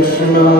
Oh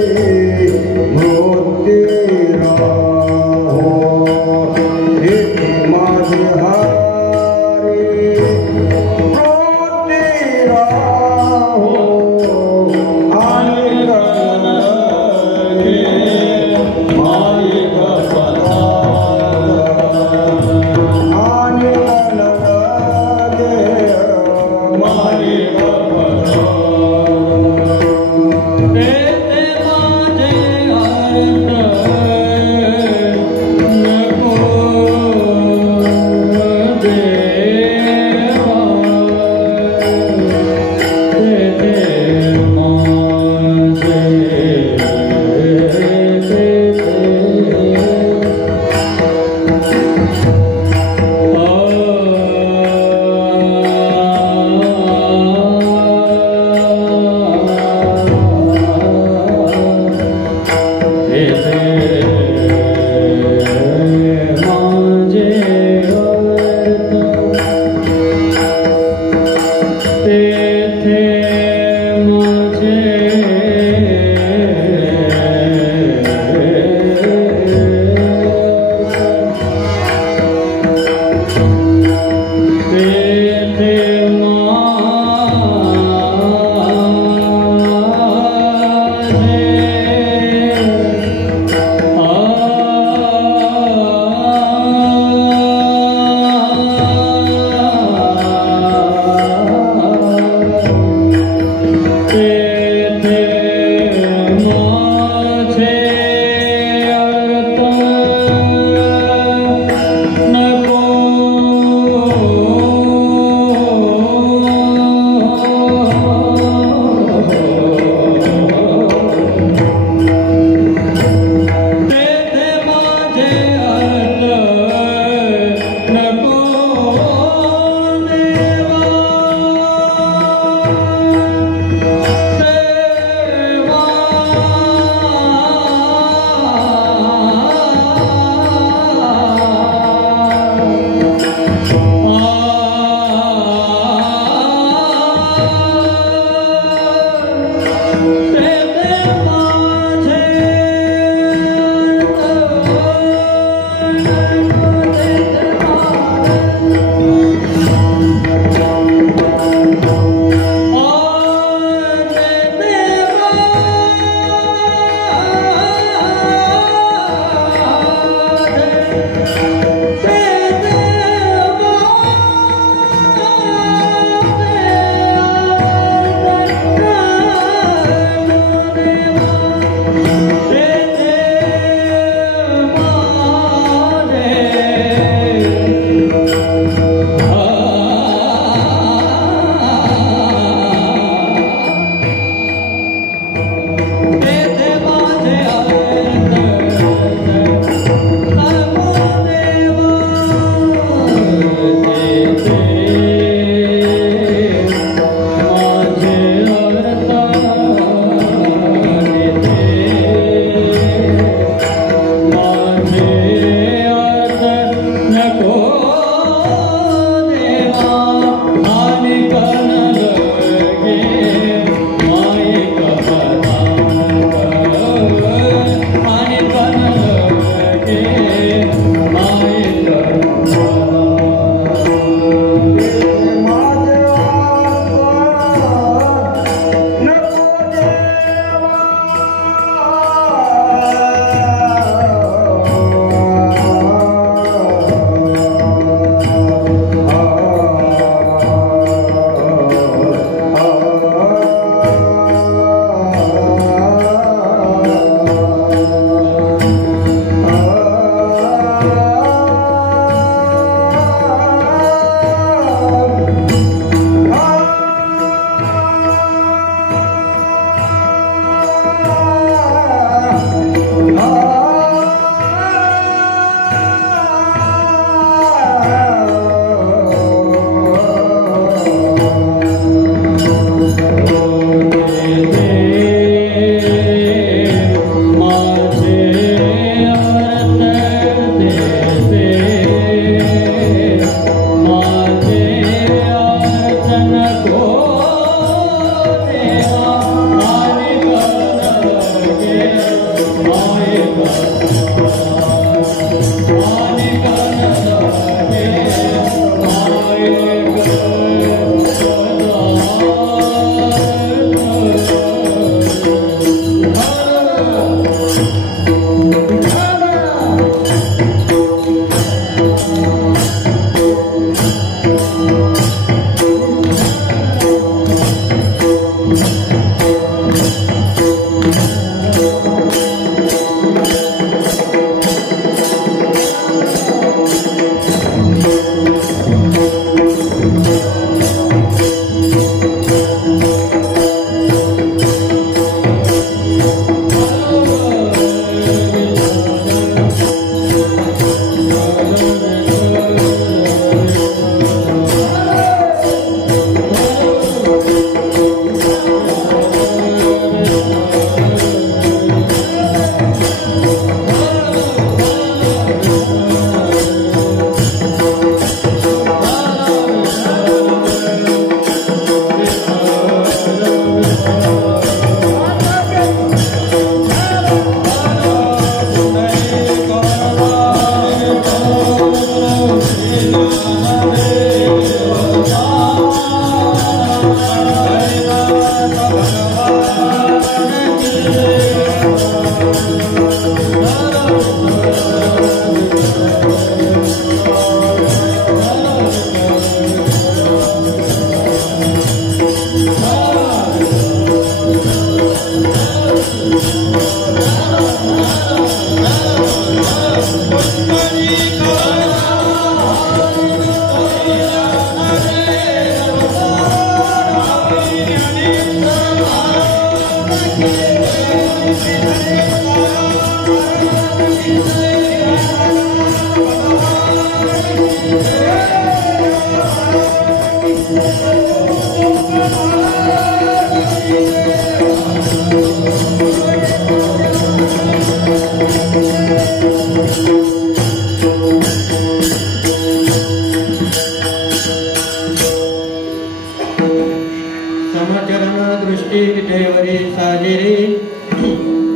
माझे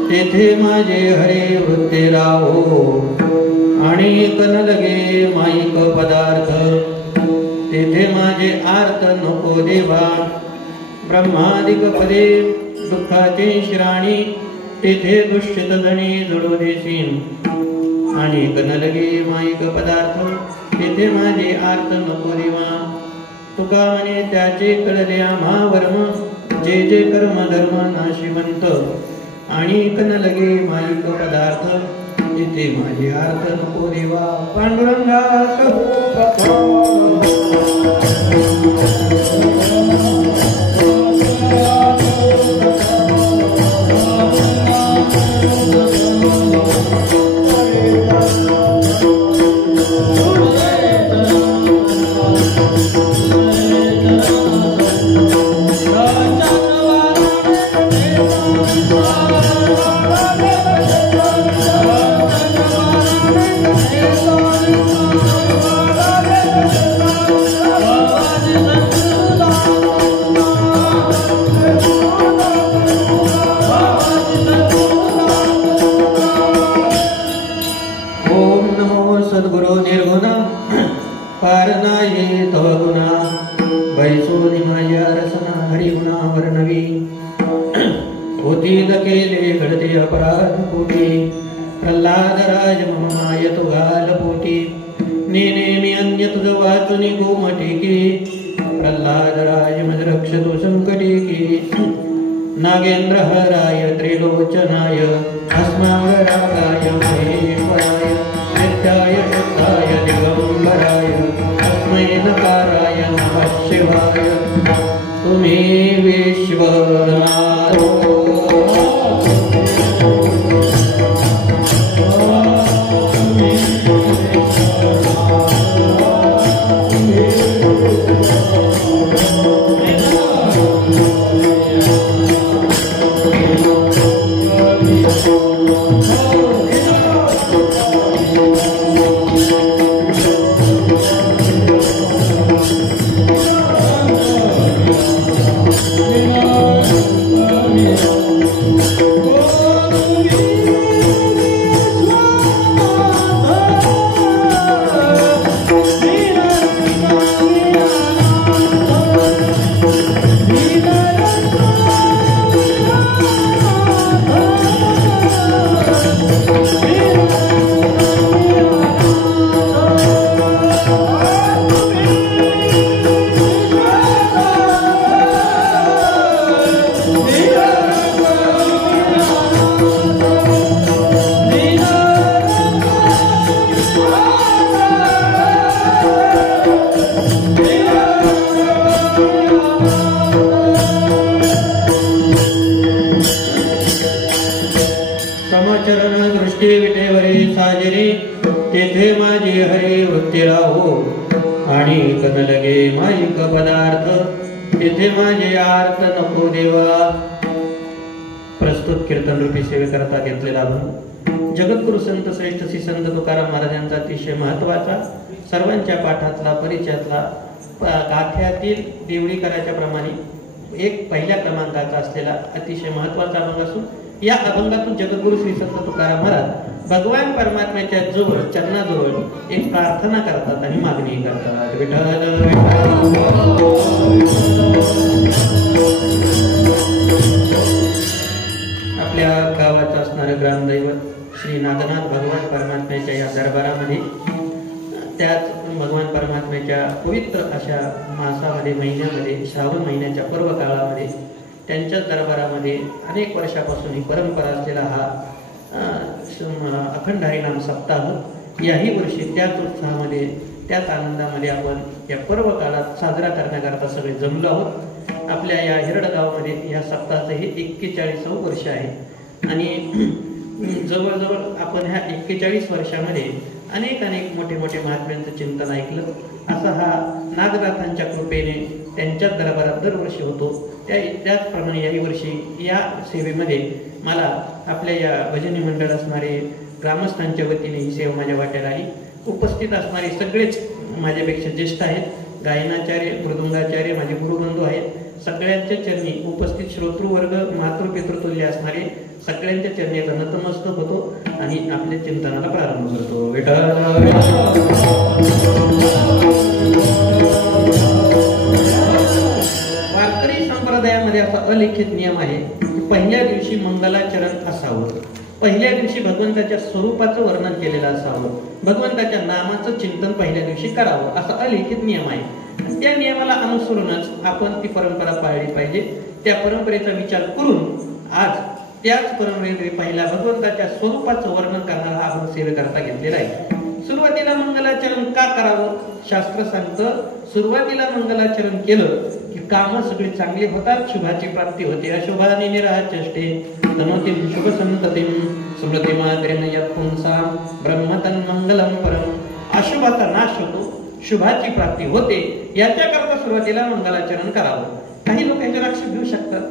तेथे माझे हरे वृत्ते राहो आणि कन लगे माईक पदार्थ तेथे माझे आर्त नको देवा ब्रह्मादिक पदे दुःखाचे श्राणी तेथे दुष्यत जणी जडो देशील आणि कन लगे माईक पदार्थ तेथे माझे आर्त नको देवा तुका म्हणे त्याचे कळले आम्हा वर्म जे जे कर्म धर्म नाशिवंत आणि कन लगे माईक पदार्थ तिथे माझे अर्थ नको देवा पांडुरंगा अपराध पोटी प्रल्हाद राज मम माय तो घाल पोटी नेमी अन्य तुझ वाचुनी गोमटिकी प्रल्हाद राज मज रक्षतो संकटिकी नागेंद्र हराय त्रिलोचनाय अस्माराय महेश्वराय नित्याय शुद्धाय दिगंबराय तस्मै नकाराय नमः शिवाय तुम्ही विश्वनाथो तेथे माझे हरे वृत्ती राहो आणि कन लगे माईक पदार्थ तेथे माझे आर्त नको देवा. प्रस्तुत कीर्तन रूपी सेवेकरता घेतलेला अभंग जगद्गुरु संत श्रेष्ठ श्री संत तुकाराम महाराजांचा अतिशय महत्वाचा सर्वांच्या पाठातला परिचयातला गाथ्यातील देवळीकराच्या प्रमाणे एक पहिल्या क्रमांकाचा असलेला अतिशय महत्वाचा अभंग असून या अभंगातून जगद्गुरु श्री संत तुकाराम महाराज भगवान परमात्म्याच्या जवळ चरणाजवळ एक प्रार्थना करतात आणि मागणी करतात. विठ्ठल आपल्या गावाचं असणारं ग्रामदैवत श्री नागनाथ भगवान परमात्म्याच्या या दरबारामध्ये त्याच भगवान परमात्म्याच्या पवित्र अशा मासामध्ये महिन्यामध्ये श्रावण महिन्याच्या पर्व काळामध्ये त्यांच्याच दरबारामध्ये अनेक वर्षापासून ही परंपरा असलेला हा अखंड हरिनाम सप्ताह याही वर्षी त्याच उत्साहामध्ये त्याच आनंदामध्ये आपण या पर्व काळात साजरा करण्याकरता सगळे जमलो आहोत. आपल्या या हिरड गावामध्ये या सप्ताहाचं हे 41वे वर्ष आहे. आणि जवळजवळ आपण ह्या 41 वर्षामध्ये अनेक मोठे मोठे महात्म्यांचं चिंतन ऐकलं. असा हा नागनाथांच्या कृपेने त्यांच्याच दरबारात दरवर्षी होतो. त्याचप्रमाणे याही वर्षी या सेवेमध्ये मला आपल्या या भजनी मंडळ असणारे ग्रामस्थांच्या वतीने ही सेवा माझ्या वाट्याला आली. उपस्थित असणारे सगळेच माझ्यापेक्षा ज्येष्ठ आहेत. गायनाचार्य, मृदुंगाचार्य माझे गुरुबंधू आहेत. सगळ्यांच्या चरणी उपस्थित श्रोतृवर्ग, मातृपितृतुल्य असणारे सगळ्यांच्या चरणी नतमस्तक होतो आणि आपल्या चिंतनाला प्रारंभ करतो. वारकरी संप्रदायामध्ये असा अलिखित नियम आहे की पहिल्या दिवशी मंगलाचरण असावं, पहिल्या दिवशी भगवंताच्या स्वरूपाचं वर्णन केलेलं असावं, भगवंताच्या नामाचं चिंतन पहिल्या दिवशी करावं, असा अलिखित नियम आहे. त्या नियमाला अनुसरूनच आपण ती परंपरा पाळली पाहिजे. त्या परंपरेचा विचार करून आज त्याच परंपरेमध्ये पहिल्या भगवंताच्या स्वरूपाचं वर्णन करणारा हा आपण सेवेकरता घेतलेला आहे. सुरुवातीला मंगलाचरण का करावं? शास्त्र सांगतं सुरुवातीला मंगलाचरण केलं की कामं सगळी चांगली होतात, शुभाची प्राप्ती होते. अशुभानि निराचष्टे तनोतीं शुभ संततीं स्मृती मात्रेण यत् पुंसां ब्रह्मतन् मंगलम परम. अशुभाचा नाश होतो, शुभाची प्राप्ती होते. याच्याकरता सुरुवातीला मंगलाचरण करावं. काही लोक याच्यावर आक्षेप घेऊ शकतात,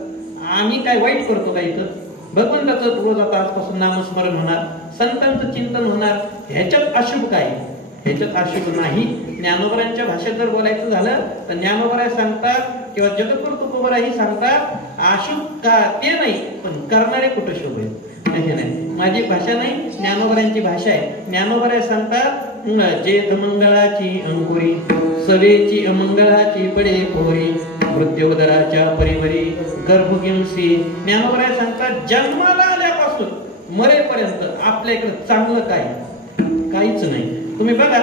आम्ही काय वाईट करतो का इथं? भगवंताचं रोज आता आजपासून नामस्मरण होणार, संतांचं चिंतन होणार, ह्याच्यात अशुभ काय? ह्याच्यात अशुभ नाही. ज्ञानोबरांच्या भाषेत जर बोलायचं झालं तर ज्ञानोबराय सांगतात किंवा जगद्गुरु तुकोबराही सांगतात अशुभ का ते नाही, पण करणारे कुठं शुभ आहे नाही. माझी भाषा नाही, ज्ञानोबरांची भाषा आहे. ज्ञानोबराय सांगतात जेथ मंगळाची अंकुरी सवेची अमंगळाची पडे पोरी मृत्योदराच्या परिमरी गर्भगिंसी. ज्ञानोबराय सांगतात जन्माला आल्यापासून मरेपर्यंत आपल्या इकडे चांगलं काय? काहीच नाही. तुम्ही बघा,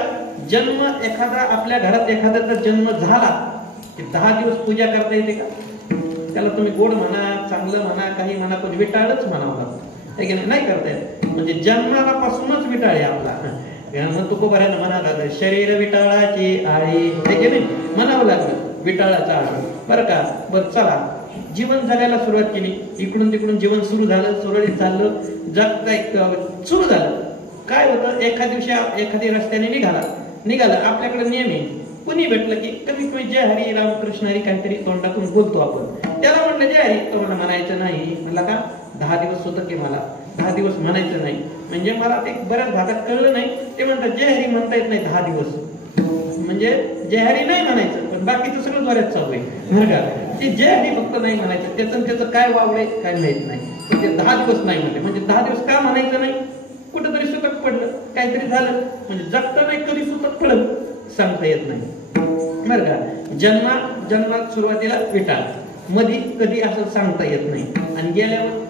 जन्म एखादा आपल्या घरात एखाद्याचा जन्म झाला की 10 दिवस पूजा करता येते का? त्याला तुम्ही गोड म्हणा, चांगलं म्हणा, काही म्हणा, पण विटाळच म्हणावं लागतं, नाही करता येत. म्हणजे जन्मापासूनच विटाळ आहे आपला. तुकोबऱ्यानं म्हणाला शरीर विटाळाची आळी, म्हणावं लागलं विटाळाचा आळी. बरं का? बरं चला, जीवन जगायला सुरुवात केली, इकडून तिकडून जीवन सुरू झालं, सुरळीत चाललं, जग काय सुरू झालं. काय होतं, एखाद्या दिवशी एखादी रस्त्याने निघाला आपल्याकडे नियम आहे, कुणी भेटलं की कमीत कमी जय हरी रामकृष्ण हरी काहीतरी तोंडातून बोलतो आपण. त्याला म्हटलं जय हरी, तो म्हणायचं नाही. म्हणला का 10 दिवस होतं की मला 10 दिवस म्हणायचं नाही. म्हणजे मला ते बऱ्याच भागात कळलं नाही. ते म्हणतात जय हरी म्हणता येत नाही 10 दिवस, म्हणजे जय हरी नाही म्हणायचं, पण बाकीचं सगळं जोरात चालू आहे. बरं का? ते जय हरी फक्त नाही म्हणायचं, त्याचं काय वावडे काय माहित नाही. ते 10 दिवस नाही म्हणले, म्हणजे 10 दिवस का म्हणायचं नाही? कुठंतरी सुतक पडलं, काहीतरी झालं, म्हणजे जगता नाही कधी सुतक पडलं सांगता येत नाही. बरं का? जन्मात सुरुवातीला विटाळ, मधी कधी असं सांगता येत नाही, आणि गेल्यावर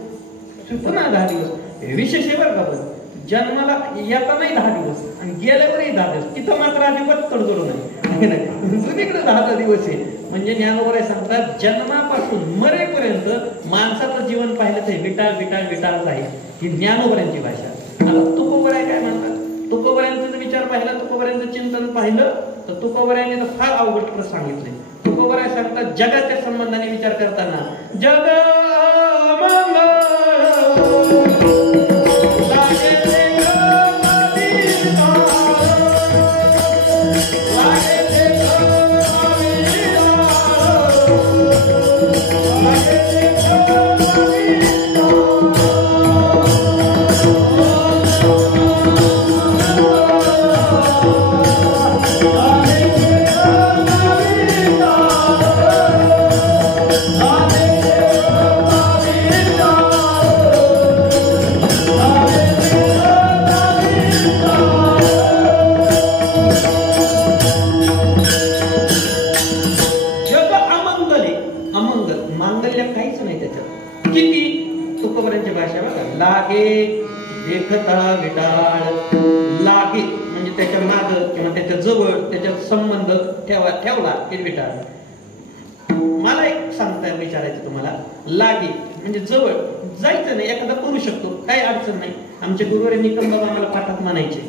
पुन्हा 10 दिवस विशेष आहे. बरं का? जन्माला येता नाही 10 दिवस आणि गेल्यावरही 10 दिवस, तिथं मात्र अजिबात तडजोड नाही. दुसरीकडे 10 दिवस आहे. म्हणजे ज्ञानोबराय सांगतात जन्मापासून मरेपर्यंत माणसाचं जीवन पाहिलं तर विटाळ विटाळ विटाळच आहे. ही ज्ञानोबरांची भाषा. आता तुकोबराय काय म्हणतात? तुकोबरायांचा विचार पाहिला, तुकोबरायांचं चिंतन पाहिलं तर तुकोबरायांनी तर फार अवघड प्रश्न सांगितले. तुकोबराय सांगतात जगाच्या संबंधाने विचार करताना जग विटाळ लागे, म्हणजे त्याच्या माग किंवा त्याच्या जवळ त्याच्या संबंध ठेवला की विटाळ. मला एक सांगता विचारायचं तुम्हाला, लागे म्हणजे जवळ जायचं नाही, एखादा करू शकतो, काही अडचण नाही. आमच्या गुरुवारी निकमबाबा आम्हाला पाठात म्हणायचे,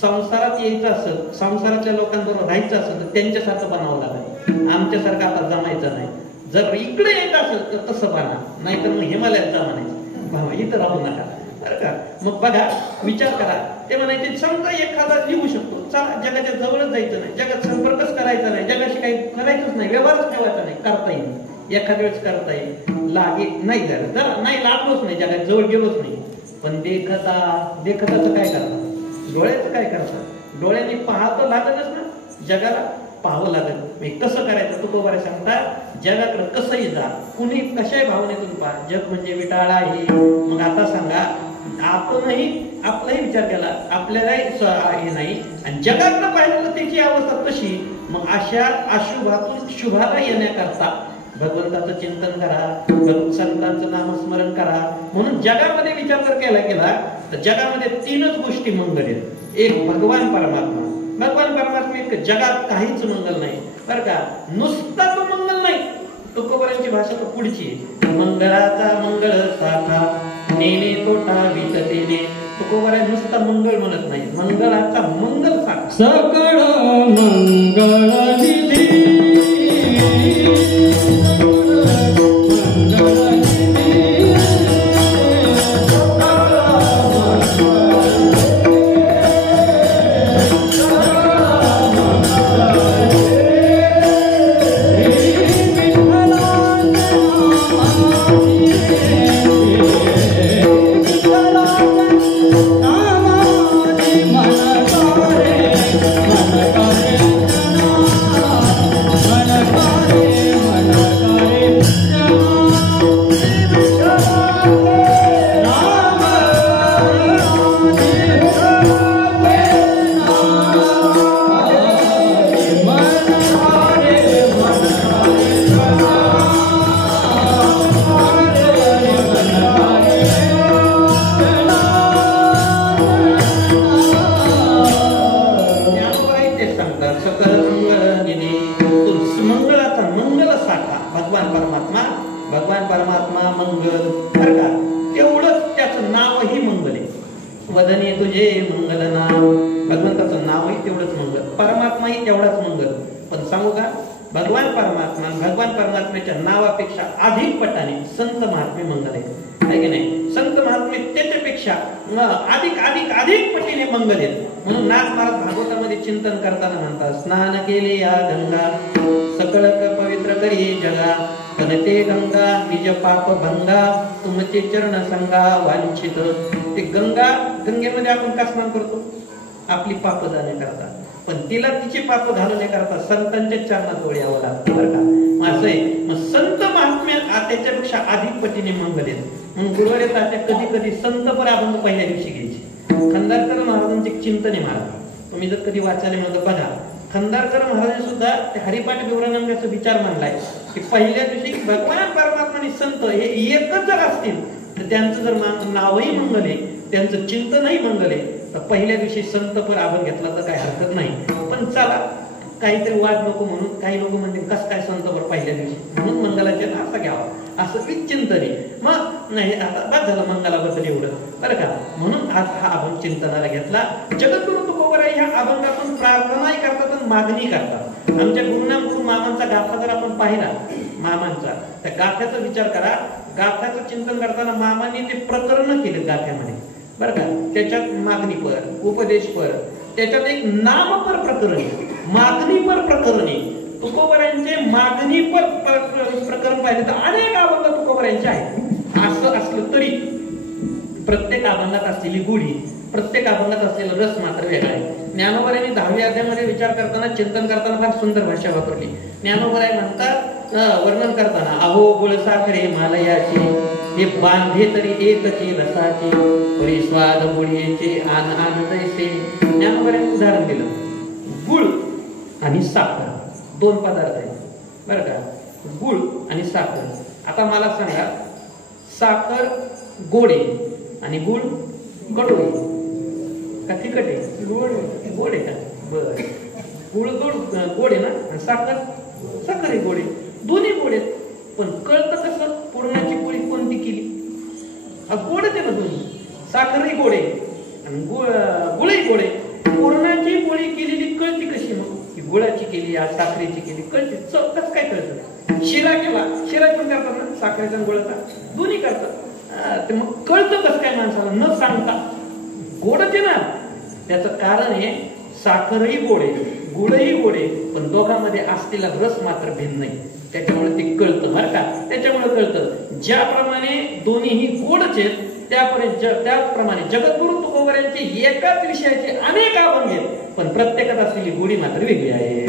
संसारात यायचं असं, संसारातल्या लोकांबरोबर राहायचं असं तर त्यांच्यासारखं बनावं लागेल, आमच्यासारखं आता जमायचं नाही. जर इकडे यायचं असेल तर तसं बना, नाही तर मग हिमालयात जा म्हणायचं. भावा इथं राहू नका बरं का. मग बघा विचार करा. ते म्हणायचे समजा एखादा निघू शकतो, चला जगाच्या जवळच जायचं नाही, जगात संपर्कच करायचा नाही, जगाशी काही करायचंच नाही, व्यवहारच ठेवायचा नाही, करता येईल एखाद्या वेळेस करता येईल. लागे नाही झालं जरा नाही लागलोच नाही, जगात जवळ गेलोच नाही. पण देखताचं काय करता, डोळ्याचं काय करता, डोळ्यांनी पाहतं लागतच ना, जगाला पाहावं लागत. कसं करायचं तुकोबारे सांगता, जगाकडे कसंही जा, कुणी कशाही भावनेतून पहा, जग म्हणजे विटाळा आहे. मग आता सांगा आपणही आपलाही विचार केला, आपल्यालाही हे नाही आणि जगाकडे पाहिलं तर त्याची अवस्था तशी. मग अशा अशुभातून शुभाला येण्याकरता भगवंताचं चिंतन करा, संतांचं नामस्मरण करा. म्हणून जगामध्ये विचार जर केला तर जगामध्ये तीनच गोष्टी मंगल आहेत. एक भगवान परमात्मा, भगवान परमात्मा जगात काहीच मंगल नाही बरं का. नुसता तो मंगल नाही, तुकोबारांची भाषा तर पुढची, मंगळाचा मंगळ साखा नेने तोटा विकतेने. तुकोबारा नुसता मंगळ म्हणत नाही, मंगळाचा मंगल साखा सकळ मंगळ निधी नावापेक्षा अधिक पटाने संत महात्मे मंगल आहे की नाही. संत महात्मे त्याच्यापेक्षा अधिक अधिक अधिक पटीने मंगल आहेत. म्हणून नाथ महाराज भागवतामध्ये चिंतन करताना म्हणतात, स्नान केले या गंगा सकळ पवित्र करी जगा, तनते गंगा निज पाप भंगा तुमचे चरण संगा वांछित. ते गंगेमध्ये आपण का स्नान करतो, आपली पाप जाण्याकरता, पण तिला तिची पाप घालवण्याकरता संतांच्या चरणात ओळ यावं लागतं बरं का. असं आहे. मग संत महात्म्य त्याच्यापेक्षा अधिक पटीने मंगल आहेत. म्हणून गुरुवारी तात्या कधी कधी संत पर अभंग पहिल्या दिवशी घ्यायचे. खंदारकर महाराजांचे चिंतन आहे महाराज, तुम्ही जर कधी वाचायला मिळतं बघा. खंदारकर महाराजांनी सुद्धा हरिपाठ विवरणाचा विचार मांडलाय की पहिल्या दिवशी भगवान परमात्मा आणि संत हे एकच जर असतील तर त्यांचं जर नावही मंगल आहे, त्यांचं चिंतनही मंगल आहे, तर पहिल्या दिवशी संत पर अभंग घेतला तर काही हरकत नाही. पण चला काहीतरी वाद नको म्हणून काही लोक म्हणते कसं काय संत पर पहिल्या दिवशी, म्हणून मंगलाचे असा घ्यावा असं चिंतन आहे. मग नाही आता बाद झालं मंगलाबद्दल एवढं बरं का. म्हणून आज हा अभंग चिंतनाला घेतला. जगद्गुरु तुकोबाराय ह्या अभंगातून प्रार्थनाही करतात आणि मागणी करतात. आमच्या गुरुनाम गुरु मामांचा गाथा जर आपण पाहिला, मामांचा त्या गाथ्याचा विचार करा. गाथ्याचं चिंतन करताना मामाने ते प्रकरण केले गाथ्यामध्ये बरं का. त्याच्यात मागणीपर, उपदेशपर, त्याच्यात एक नामपर प्रकरण आहे, मागणीपर प्रकरण आहे. तुकोबारायांचे मागणीपर प्रकरण पाहिजे तर अनेक अभंग तुकोबारायांचे आहेत. असं असलं तरी प्रत्येक अभंगात असलेली गुढी, प्रत्येक अभंगात असलेला रस मात्र वेगळा आहे. ज्ञानोबारायांनी 10व्या अध्यायामध्ये विचार करताना, चिंतन करताना फार सुंदर भाषा वापरली. ज्ञानोबाराय म्हणतात वर्णन करताना, अहो गुळसाखरे मालयाचे हे बांधे तरी एकची रसाचे, परी स्वाद गुळीचे आन आन जैसे. ज्ञानोबारायांनी उदाहरण दिलं, गुळ आणि साखर दोन पदार्थ आहेत बरं का. गुळ आणि साखर. आता मला सांगा, साखर गोड आहे आणि गुळ कडू आहे का तिखट आहे? गोड आहे का? बर. गुळ गोड आहे ना, आणि साखर आहे गोड आहे. दोन्ही गोड आहेत. पण कळतं कसं पुरणाची पोळी कोणती केली? गोडच आहे ना दोन्ही. साखरही गोड आहे आणि गुळही गोड आहे. पुरणाची पोळी केलेली कळती कशी मग? गुळाची केली या साखरेची केली कळते. कसं काय कळतं? शिरा केला, शिरा पण करतात ना साखरेचा गुळाचा, दोन्ही करतात. ते मग कळतं कसं काय माणसाला न सांगता. गोडच आहे ना, त्याचं कारण आहे साखरही गोड आहे, गुळही गोड आहे, पण दोघांमध्ये असलेला रस मात्र भिन्न नाही. त्याच्यामुळे ते कळतं बरं का. त्याच्यामुळे कळतं ज्याप्रमाणे दोन्हीही गोडच आहेत त्याप्रमाणे जगद्गुरु तुकोबर यांचे एकाच विषयाचे अनेक अभंग आहेत, पण प्रत्येकात असलेली गोडी मात्र वेगळी आहे.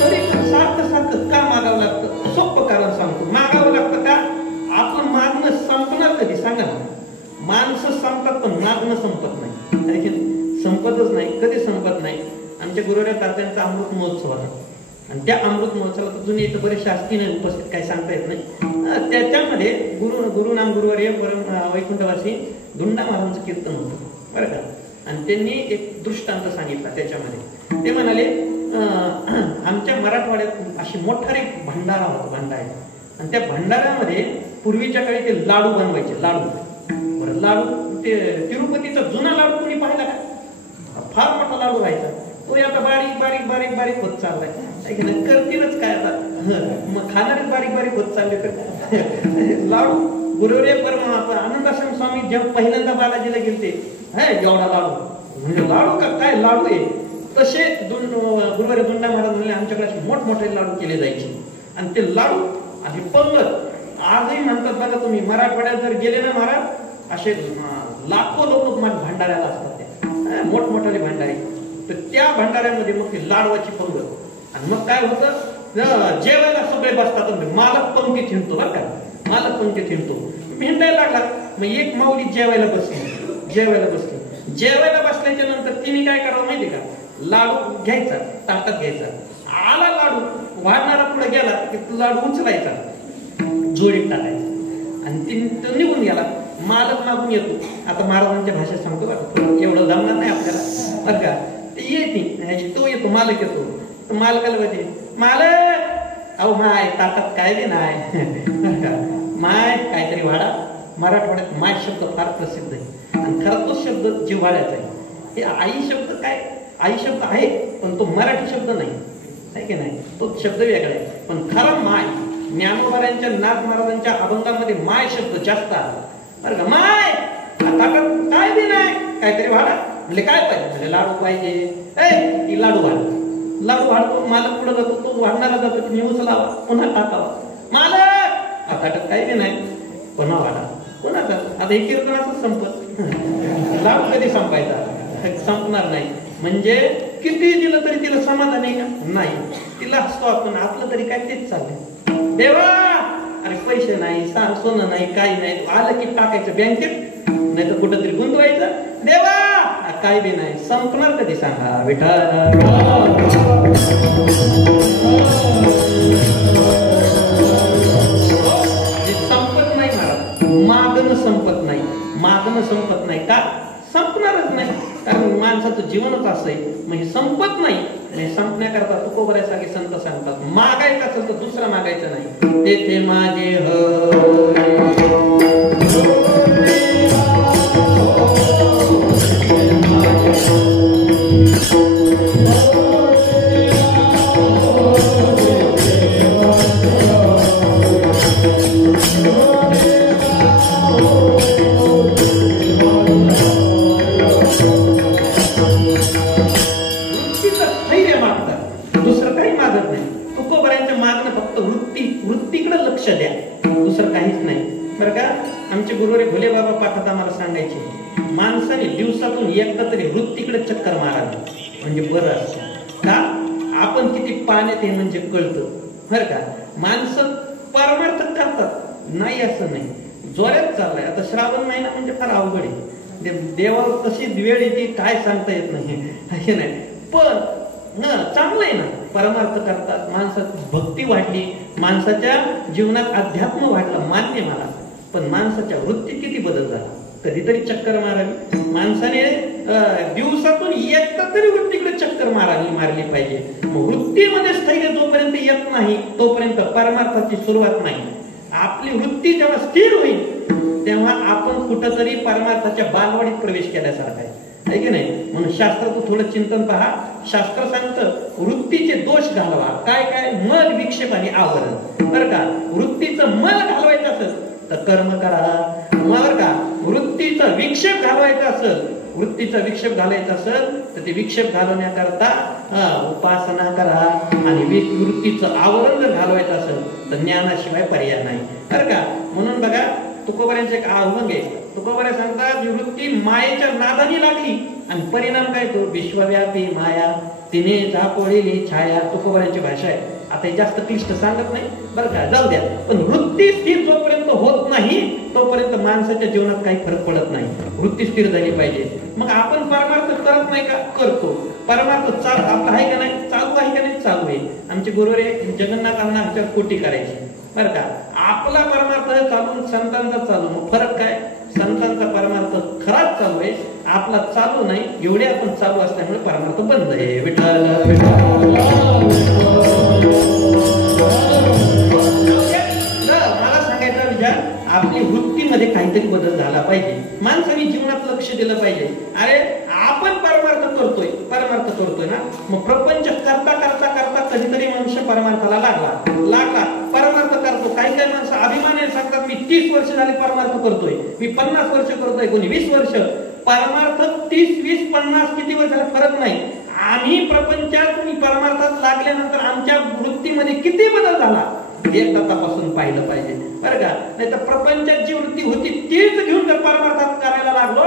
तरी सारखं सारखं का मागावं लागतं? सोपं कारण सांगतो. मागावं लागतं का? आपलं मागणं संपणार कधी सांगा ना. माणसं संपतात पण मागणं संपत नाही. संपतच नाही, कधी संपत नाही. आमच्या गुरुवारी तात्यांचा अमृत महोत्सव होता आणि त्या अमृत महोत्सवाला जुने इथं बरेच शासकीय उपस्थित काही सांगता येत नाही. त्याच्यामध्ये गुरुनाम गुरुवारी वैकुंठवासी धुंडा महाराजांचं कीर्तन होतं बरं का. आणि त्यांनी एक दृष्टांत सांगितला. त्याच्यामध्ये ते म्हणाले आमच्या मराठवाड्यात अशी मोठा एक भंडारा होता, भंडारा. आणि त्या भंडाऱ्यामध्ये पूर्वीच्या काळी ते लाडू बनवायचे. लाडू ते तिरुपतीचा जुना लाडू कोणी पाहिला का? फार मोठा लाडू व्हायचा. तो आता बारीक बारीक बारीक बारीक होत चाललाय. करतीलच काय आता, मग खाणारेच बारीक बारीक होत चालले. तर लाडू गुरुवारी परमात्मा आनंदाश्रम स्वामी जेव्हा पहिल्यांदा बालाजीला गेलते, एवढा लाडू म्हणजे लाडू का काय लाडू आहे. तसे गुरुवारी दुंडा महाराज म्हणले आमच्याकडे मोठमोठे लाडू केले जायचे. आणि ते लाडू आणि पंगत आजही म्हणतात बघा तुम्ही. मराठवाड्यात जर गेले ना महाराज, असे लाखो लोक भंडाऱ्याला असतात. ते मोठमोठाले भंडारे. तर त्या भंडाऱ्यामध्ये मग ती लाडवाची पंगत. आणि मग काय होतं, जेवायला सगळे बसतात. मालक पंक्ती थिंडतो बरं का, मालक पंक्ती थिंडतो. हिंडायला लागला. मग एक माऊली जेवायला बसली. जेवायला बसल्याच्या नंतर तिने काय करावं माहिती का? लाडू घ्यायचा, ताटात घ्यायचा. आला लाडू, वाढणारा पुढे गेला की लाडू उचलायचा, जोडीत टाकायचा आणि तो निघून गेला. मालक मागून येतो. आता महाराजांच्या भाषेत सांगतो बरं, एवढं जमणार नाही आपल्याला बरं का. ते येते, तो येतो, मालक येतो. तर मालकाला म्हणते, मालक अहो माय ताटात काय बी नाही बरं का. माय काहीतरी वाडा. मराठवाड्यात माय शब्द फार प्रसिद्ध आहे आणि खरा तो शब्द जिव्हाळ्याचा आहे. हे आई शब्द काय, आई शब्द आहे पण तो मराठी शब्द नाही की नाही. तो शब्द वेगळा आहे. पण खरा माय ज्ञानोबाऱ्यांच्या नाथ महाराजांच्या अभंगामध्ये माय शब्द जास्त आला बरं का. माय ताटात काय बी नाही, काहीतरी वाडा. म्हणजे काय पाहिजे? म्हणजे लाडू पाहिजे. ती लाडू वाढतो. मालक पुढे जातो, तो वाढणारा जातो, तुम्ही उचलावा, पुन्हा टाकावा. मालक ताटात काही बी नाही, पुन्हा वाढा, पुन्हा टाका. आता हे कीर्तनाचं संपत. लाडू कधी संपायचा? संपणार नाही. म्हणजे किती दिलं तरी तिला समाधान आहे का? नाही. तिला असतो आपण आपलं तरी काय तेच चाललंय. देवा अरे पैसे नाही, सोनं नाही, काही नाही. आलं की टाकायचं बँकेत, नाही तर कुठं तरी गुंतवायचं. देवा काय बी नाही. संपणार कधी सांगा विठ्ठल? संपत नाही महाराज. मागणं संपत नाही. मागणं संपत नाही का? संपणारच नाही. कारण माणसाचं जीवनच असं आहे. म्हणजे संपत नाही. आणि संपण्याकरता तुकोबऱ्यासारखे संत सांगतात, मागायचं असेल तर दुसरा मागायचं नाही. तेथे माझे आमचे गुरुवारी भोले बाबा पाठात आम्हाला सांगायचे, माणसाने दिवसातून एकदा तरी वृत्तीकडे चक्कर मारावी म्हणजे बरं असतं. का? आपण किती पाण्यात हे म्हणजे कळतं बरं का. माणसं परमार्थ करतात नाही असं नाही, जोऱ्यात चाललाय. आता श्रावण महिना म्हणजे फार अवघड आहे. देवावर कशी वेळ येते काय सांगता येत नाही हे नाही. पण चांगलं आहे ना, परमार्थ करतात, माणसाची भक्ती वाढली, माणसाच्या जीवनात अध्यात्म वाढलं, मान्य मला. पण माणसाच्या वृत्तीत किती बदल झाला. कधीतरी चक्कर मारावी. माणसाने दिवसातून एकदा तरी वृत्तीकडे चक्कर मारली पाहिजे. वृत्तीमध्ये स्थैर्य जोपर्यंत येत नाही तोपर्यंत परमार्थाची सुरुवात नाही. आपली वृत्ती जेव्हा स्थिर होईल तेव्हा आपण कुठंतरी परमार्थाच्या बालवाडीत प्रवेश केल्यासारखा आहे. आहे की नाही. म्हणून शास्त्राचं थोडं चिंतन पहा. शास्त्र सांगतं वृत्तीचे दोष घालवा. काय काय? मल, विक्षेप आणि आवरण. बरं का. वृत्तीचं मल घालवायचं असेल तर कर्म करा. बरं का. वृत्तीचा विक्षेप घालवायचा असेल, वृत्तीचा विक्षेप घालायचा असेल तर ते विक्षेप घालवण्याकरता उपासना करा. आणि वृत्तीचं आवरण जर घालवायचं असेल तर ज्ञानाशिवाय पर्याय नाही. बरं का. म्हणून बघा तुकोबाऱ्यांचे एक अभंग आहे. तुकोबाऱ्या सांगतात वृत्ती मायेच्या नादानी लागली आणि परिणाम काय तो? विश्वव्यापी माया तिने झापोळलेली छाया. तुकोबाऱ्यांची भाषा आहे. आता हे जास्त क्लिष्ट सांगत नाही बरं का, जाऊ द्या. पण वृत्ती स्थिर जोपर्यंत होत नाही तोपर्यंत माणसाच्या जीवनात काही फरक पडत नाही. वृत्ती स्थिर झाली पाहिजे. मग आपण परमार्थ करत नाही का? करतो. परमार्थ आपला आहे का नाही? चालू आहे का नाही? चालू आहे. आमचे गुरुरे जगन्नाथ अण्णा आमच्यावर कोटी करायची बरं का. आपला परमार्थ चालू, संतांचा चालू. मग फरक काय? संतांचा परमार्थ खराच चालू आहे, आपला चालू नाही. एवढे आपण चालू असल्यामुळे परमार्थ बंद आहे. विठ्ठल मला सांगायचा विचार, आपली वृत्तीमध्ये काहीतरी बदल झाला पाहिजे. माणसाने जीवनात लक्ष दिलं पाहिजे. अरे आपण परमार्थ करतोय ना, मग प्रपंच करता करता करता कधीतरी मनुष्य परमार्थाला लागला परमार्थ करतो. काही माणसं अभिमानाने सांगतात मी 30 वर्ष झाले परमार्थ करतोय, मी 50 वर्ष करतोय, कोणी 20 वर्ष. परमार्थ 30, 20, 50 किती वर्ष झाले फरक नाही. आम्ही प्रपंचात परमार्थात लागल्यानंतर आमच्या वृत्तीमध्ये किती बदल झाला एकदा तपासून पाहिलं पाहिजे बरं का. नाही तर प्रपंचात जी वृत्ती होती तीच घेऊन जर परमार्थात करायला लागलो,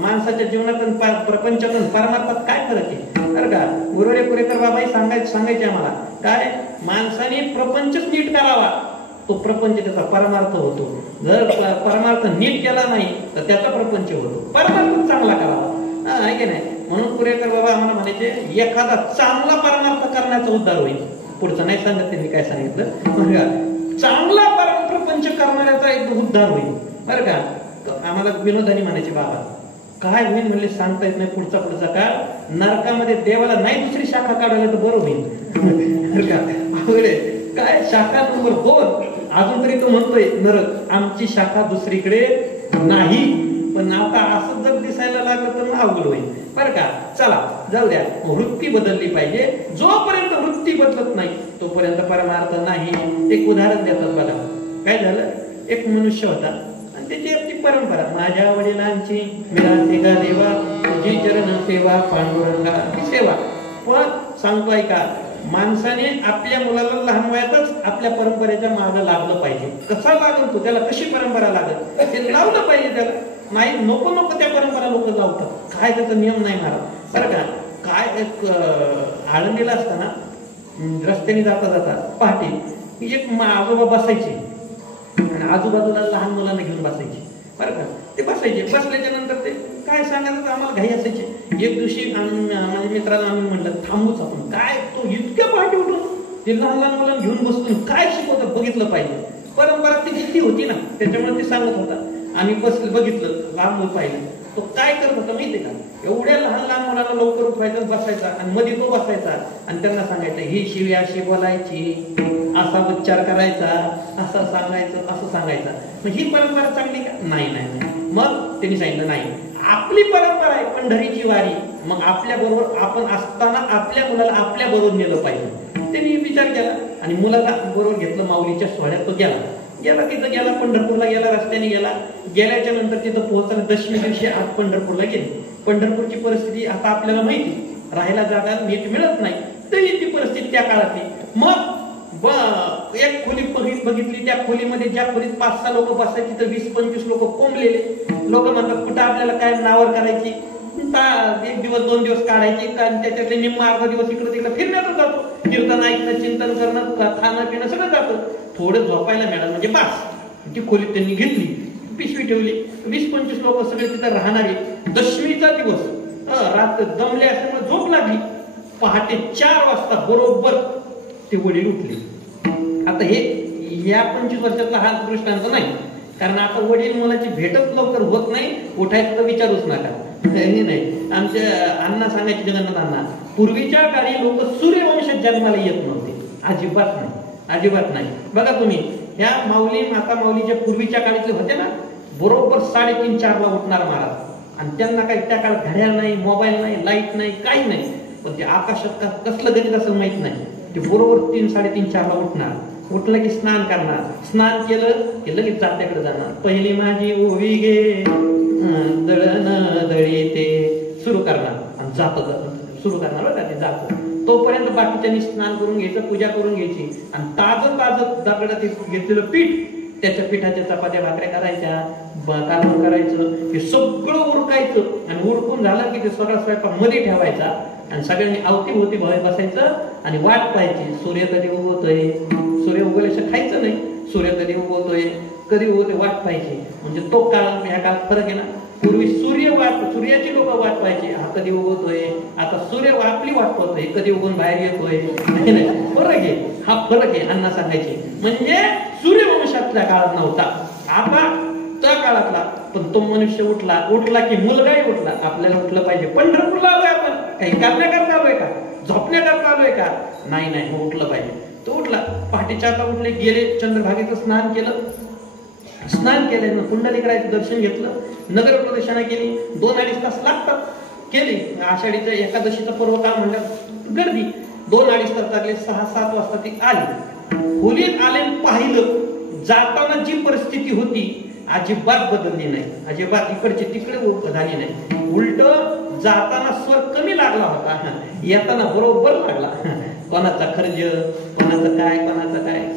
माणसाच्या जीवनातून प्रपंचातून परमार्थात काय फरक आहे बरं का. गुरुरे पुरेकर बाबाही सांगायचे आम्हाला काय, माणसाने प्रपंचच नीट करावा तो प्रपंच त्याचा परमार्थ होतो. जर परमार्थ नीट केला नाही तर त्याचा प्रपंच होतो. परमार्थ चांगला करावा आहे की नाही. म्हणून पुरेकर बाबा आम्हाला म्हणायचे एखादा चांगला परमार्थ करण्याचा उद्धार होईल. पुढचं नाही सांगत त्यांनी काय सांगितलं, चांगला प्रपंच करणाऱ्याचा एक उद्धार होईल बरं का. आम्हाला विनोदानी म्हणायचे बाबा काय होईल म्हणले सांगता येत नाही. पुढचा काळ नरकामध्ये देवाला नाही दुसरी शाखा काढायला तर बरं होईल काय. शाखा नंबर 2 अजून तरी तो म्हणतोय नरक आमची शाखा दुसरीकडे नाही. पण आता असं जर दिसायला लागलं तर अवघड होईल बरं का. चला जाऊ द्या. वृत्ती बदलली पाहिजे. जोपर्यंत वृत्ती बदलत नाही तोपर्यंत परमार्थ नाही. एक उदाहरण देतात बघा. काय झालं, एक मनुष्य होता आणि त्याची आपली परंपरा, माझ्या वडिलांची मिळाली का देवा तुझी चरण सेवा पांडुरंगा सेवा. पण सांगतोय का, माणसाने आपल्या मुलाला लहान वयातच आपल्या परंपरेच्या मागे लागलं पाहिजे. कसा लागल तो, त्याला कशी परंपरा लागल ते लावलं पाहिजे. त्याला नाही नको त्या परंपरा लोक लावतात. काय त्याचा नियम नाही मारा बरं का. काय एक आळंदीला असताना रस्त्याने जाता पहाटे एक आजोबा बसायचे आणि आजूबाजूला लहान मुलांना घेऊन बसायचे बरं का. ते बसायचे. बसल्याच्या नंतर ते काय सांगायचं आम्हाला घाई असायचे. एक दिवशी माझ्या मित्राला आम्ही म्हटलं थांबूच आपण. काय तो इतक्या पहाटे उठून ते लहान मुलांना घेऊन बसतो काय शिकवतात बघितलं पाहिजे. परंपरा ती किती होती ना त्याच्यामुळे ते सांगत होता. आम्ही बघितलं लांब पाहिलं. तो काय करत होता माहितीये का, एवढ्या लहान मुलांना लवकर उठवायचा बसायचा आणि मध्ये तो बसायचा आणि त्यांना सांगायचं ही शिवी अशी बोलायची, असा उच्चार करायचा, असं सांगायचं, असं सांगायचं. मग ही परंपरा चांगली का? नाही. मग त्यांनी सांगितलं नाही आपली परंपरा आहे पंढरीची वारी. मग आपल्या बरोबर आपण असताना आपल्या मुलाला आपल्या बरोबर नेलं पाहिजे. त्यांनी विचार केला आणि मुलाला बरोबर घेतलं. माऊलीच्या सोहळ्यात तो गेला तिथं गेला, पंढरपूरला गेला, रस्त्याने गेल्याच्या नंतर तिथं पोहोचला. दशमी दिवशी आज पंढरपूरला गेले. पंढरपूरची परिस्थिती आता आपल्याला माहिती, राहायला जागा नीट मिळत नाही. तरी ती परिस्थिती त्या काळातली. मग एक खोली बघितली. त्या खोलीमध्ये ज्या खोलीत 5-6 लोक बसायची तर 20-25 लोक कोंबलेले. लोक म्हणतात कुठं आपल्याला काय नावर करायची, 1 दिवस 2 दिवस काढायची आणि त्याच्यातले निम्मा अर्धा दिवस इकडे तिकडे फिरण्यातच जातो. कीर्तन ऐकणं, चिंतन करणं, खाणं पिणं सगळं जातं. थोडं झोपायला मिळालं म्हणजे बास. ती खोली त्यांनी घेतली, पिशवी ठेवली. 20-25 लोक सगळे तिथं राहणारे. दशमीचा दिवस, रात्र दमले असल्यामुळे झोप लागली. पहाटे 4 वाजता बरोबर ते वडील उठले. आता हे या 25 वर्षातला हा दृष्टांत नाही, कारण आता वडील मुलाची भेटच लवकर होत नाही. उठायचं तर विचारूच नका. नाही आमच्या अण्णा सांगायचे, जगन्नाथ अण्णा, पूर्वीच्या काळी लोक सूर्यवंशात जन्माला येत नव्हते. अजिबात नाही. बघा तुम्ही ह्या माऊली माता माऊलीच्या पूर्वीच्या काळीतले होते ना, बरोबर 3:30-4 ला उठणार महाराज आणि त्यांना काही त्या काळात घड्याळ नाही, मोबाईल नाही, लाईट नाही, काही नाही. पण ते आकाशात कसलं गणित असं माहित नाही. ते बरोबर 3, 3:30, 4ला उठणार, उठलं की स्नान करणार, स्नान केलं की लगेच जात्याकडे जाणार. पहिली माझी ओवी गे दळण दळी ते सुरू करणार आणि जात सुरू करणार बरं का ते जात. तोपर्यंत बाकीच्यांनी स्नान करून घ्यायचं, पूजा करून घ्यायची आणि ताजं दगडात घेतलेलं पीठ, त्याच्या पिठाच्या चपात्या भाकऱ्या करायच्या, कालवण करायचं, हे सगळं उरकायचं आणि उरकून झालं की ते सगळं स्वयंपाक मध्ये ठेवायचा आणि सगळ्यांनी अवतीभोवती बसायचं आणि वाट पाहायची. सूर्य कधी उगवतोय, सूर्य उगवल्याशिवाय खायचं नाही, सूर्य कधी उगवतोय, कधी उगवतोय वाट पाहायची. म्हणजे तो काळ ह्या काळात फरक आहे ना. पूर्वी सूर्याची लोक वाट पाहायची, हा कधी उगवतोय. आता सूर्य आपली वाट पाहतोय, कधी उगवून बाहेर येतोय. फरक आहे, हा फरक आहे. अण्णा सांगायचे म्हणजे सूर्यवंशातल्या काळात नव्हता, आता त्या काळातला. पण तो मनुष्य उठला की मुलगाही उठला. आपल्याला उठलं पाहिजे. पंढरपूरला आलोय आपण, काही करण्याकरता आलोय का, झोपण्याकरता आलोय का? नाही, उठलं पाहिजे. तो उठला, पहाटे 4ला उठले, गेले चंद्रभागेचं स्नान केलं. स्नान केल्यानं पुंडलिकाचं दर्शन घेतलं, नगर प्रदक्षिणा केली. 2-2.5 तास लागतात. केली. आषाढीचं एकादशीचं पर्व काळ म्हणलं गर्दी. 2-2.5 तास लागले. 6-7 वाजता ती आली. खोलीत आले, पाहिलं. जाताना जी परिस्थिती होती अजिबात बदलली नाही, अजिबात इकडची तिकडे झाली नाही. उलट जाताना स्वर कमी लागला होता, येताना बरोबर लागला. कोणाचा खर्ज, कोणाचं काय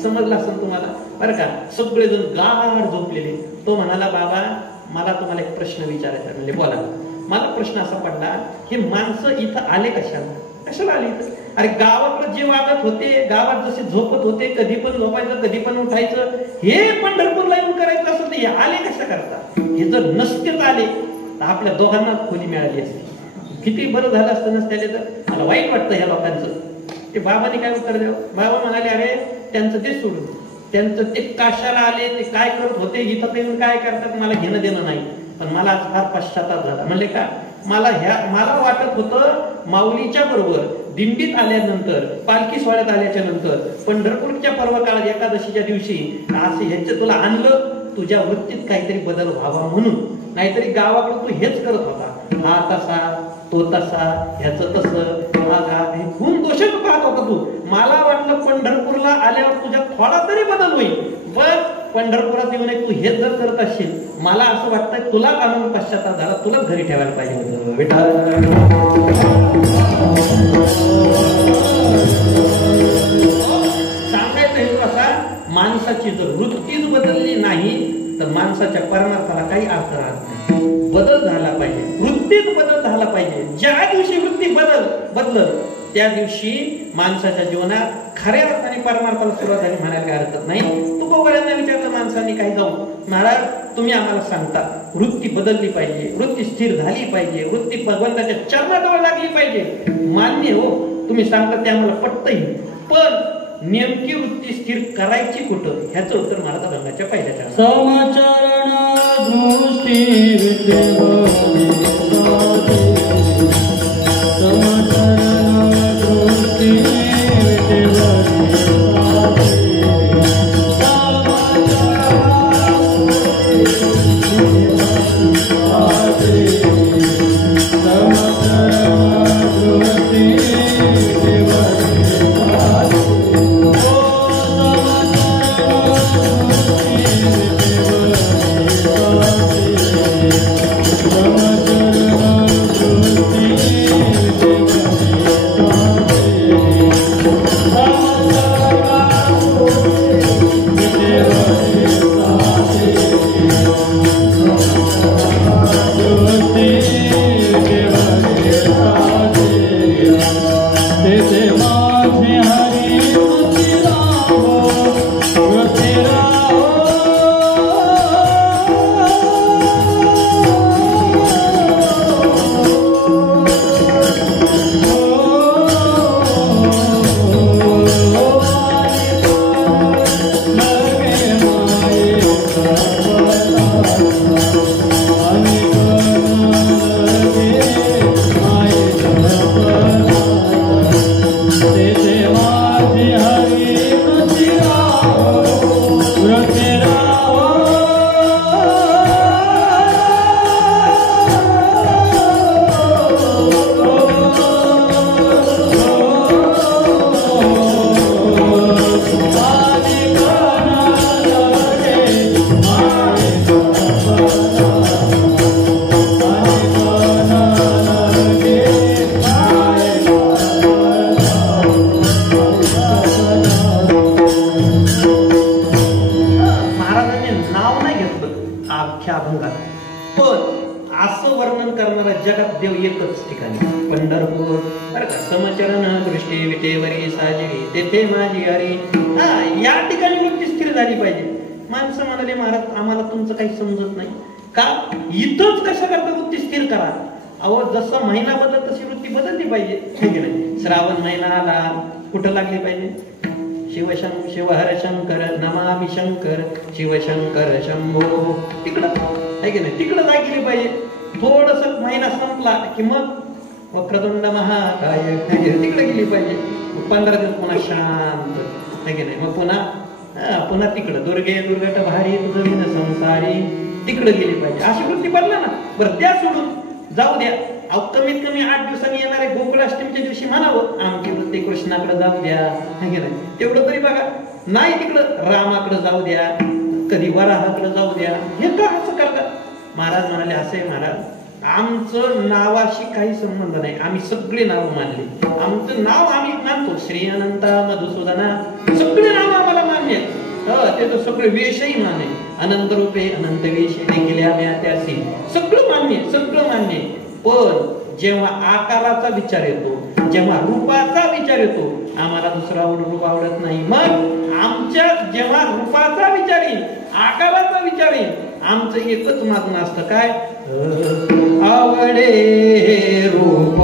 समजलं असेल तुम्हाला बरं का. सगळेजण गाढ झोपलेले. तो म्हणाला, बाबा मला तुम्हाला एक प्रश्न विचारायचा. म्हणजे बोला. मला प्रश्न असा पडला, हे माणसं इथं आले कशाला आले इथं? अरे गावाकडे जे वागत होते, गावात जसे झोपत होते, कधी पण झोपायचं, कधी पण उठायचं, हे पंढरपूरला येऊन करायचं असेल तर हे आले कशा करता? हे जर नसतेच आले तर आपल्या दोघांना खोली मिळाली असते. किती बरं झालं असतं नसत्याले तर. मला वाईट वाटतं ह्या लोकांचं. ते बाबांनी काय उत्तर द्यावं? बाबा म्हणाले, अरे त्यांचं ते सोडून, त्यांचं ते कशाला आले, ते काय करत होते, इथं येऊन काय करतात मला घेणं देणं नाही. पण मला आज फार पश्चाताप झाला. म्हणले का? मला वाटत होतं माऊलीच्या बरोबर दिंडीत आल्यानंतर, पालखी सोहळ्यात आल्याच्या नंतर, पंढरपूरच्या पर्व काळात एकादशीच्या दिवशी असं ह्याचं तुला आणलं, तुझ्या वृत्तीत काहीतरी बदल व्हावा म्हणून. नाहीतरी गावाकडे तू हेच करत होता, हा तसा, तो तसा, ह्याचं तसं, हे खून दोषच पाहत होता तू. मला वाटलं पंढरपूरला आल्यावर तुझ्यात थोडा तरी बदल होईल. पण पंढरपुरात येऊन तू हेच जर करत असशील, मला असं वाटतंय तुला काढून पश्चाताप झाला, तुलाच घरी ठेवायला पाहिजे होतं. सांगायचं हेतू असा, माणसाची जर वृत्तीच बदलली नाही तर माणसाच्या परमार्थाला काही अर्थ राहत नाही. बदल झाला पाहिजे, वृत्तीत बदल झाला पाहिजे. ज्या दिवशी वृत्ती बदलत त्या दिवशी माणसाच्या जीवनात खऱ्या अर्थाने परमार्थाला सुरुवात झाली म्हणायला काही हरकत नाही. तुकोबऱ्यांना विचारलं माणसांनी काही जाऊन, महाराज तुम्ही आम्हाला सांगता वृत्ती बदलली पाहिजे, वृत्ती स्थिर झाली पाहिजे, वृत्ती भगवंताच्या चरणाजवळ लागली पाहिजे. मान्य हो, तुम्ही सांगता ते आम्हाला पटतही. पण नेमकी वृत्ती स्थिर करायची कुठं, ह्याचं उत्तर महाराज रंगाच्या पहिल्याच्या समचरण दृष्टी अख्ख्या अभंगात. पण असं वर्णन करणारा जगात देव एकच ठिकाणी, पंढरपूर. बरं का, समचरण दृष्टी विटेवरी साजरी तेथे माझी हरी. हा, या ठिकाणी वृत्ती स्थिर झाली पाहिजे. माणसं म्हणाले, महाराज आम्हाला तुमचं काही समजत नाही का, इथंच कशा करता वृत्ती स्थिर करा. अहो, जसं महिना बदलत तशी वृत्ती बदलली पाहिजे, हे की नाही. श्रावण महिना आला, कुठं लागली पाहिजे, शिवहर शंकर नमामि शंकर शिवशंकर शंभो, तिकडं आहे की नाही, तिकडं लागली पाहिजे. थोडस महिना संपला की मग वक्रतुंड महाकाय तिकडे गेली पाहिजे. 15 दिवस पुन्हा शांत, आहे की नाही. मग पुन्हा तिकडं दुर्गे दुर्गट भारी तुझं संसारी, तिकडे गेली पाहिजे. अशी वृत्ती बदला ना. बरं, त्या सोडून जाऊ द्या. अहो, कमीत कमी 8 दिवसांनी येणारे गोकुळाष्टमीच्या दिवशी म्हणावं, आमची वृत्ती कृष्णाकडे जाऊ द्या, है की नाही. तेवढं तरी बघा. नाही, तिकडं रामाकडे जाऊ द्या, कधी वराहाकडे जाऊ द्या. हे का असं करतात? महाराज म्हणाले, असे महाराज, आमचं नावाशी काही संबंध नाही. आम्ही सगळे नाव मानले. आमचं नाव आम्ही मानतो. श्री अनंता मधुसूदना, सगळे नाव आम्हाला मान्य. ते सगळे वेशही मान्य. अनंत रूपे अनंत वेश देखील आम्ही त्याशी सगळं मान्य, सगळं मान्य. पण जेव्हा आकाराचा विचार येतो, जेव्हा रूपाचा विचार येतो, आम्हाला दुसरा रूप आवडत नाही. मग आमच्या जेव्हा रूपाचा विचार येईल, आकाराचा विचार येईल, आमचं एकच मागणं असतं, काय, आवडे रूप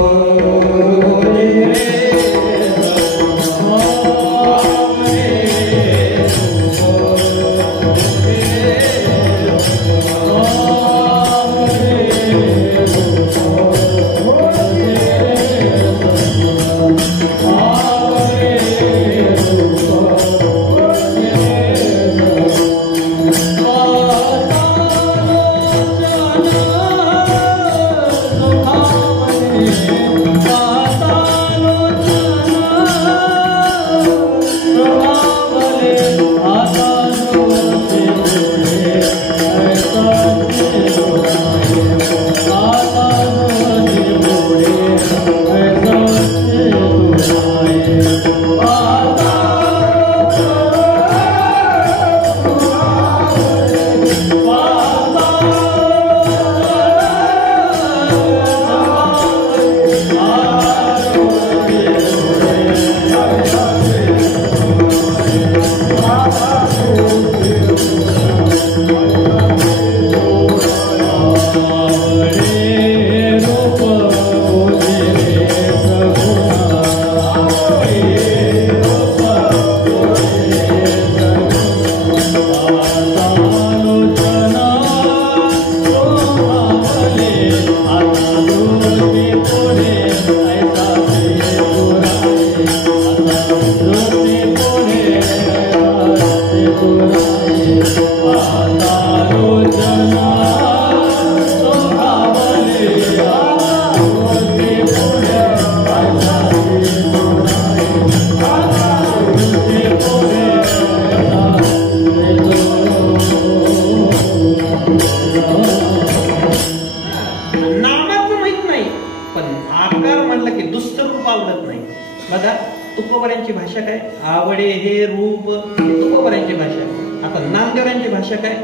तुकोबऱ्यांची भाषा काय? आवडे हे रूप, तुकोबऱ्यांची भाषा. आता नामदेवरांची भाषा काय?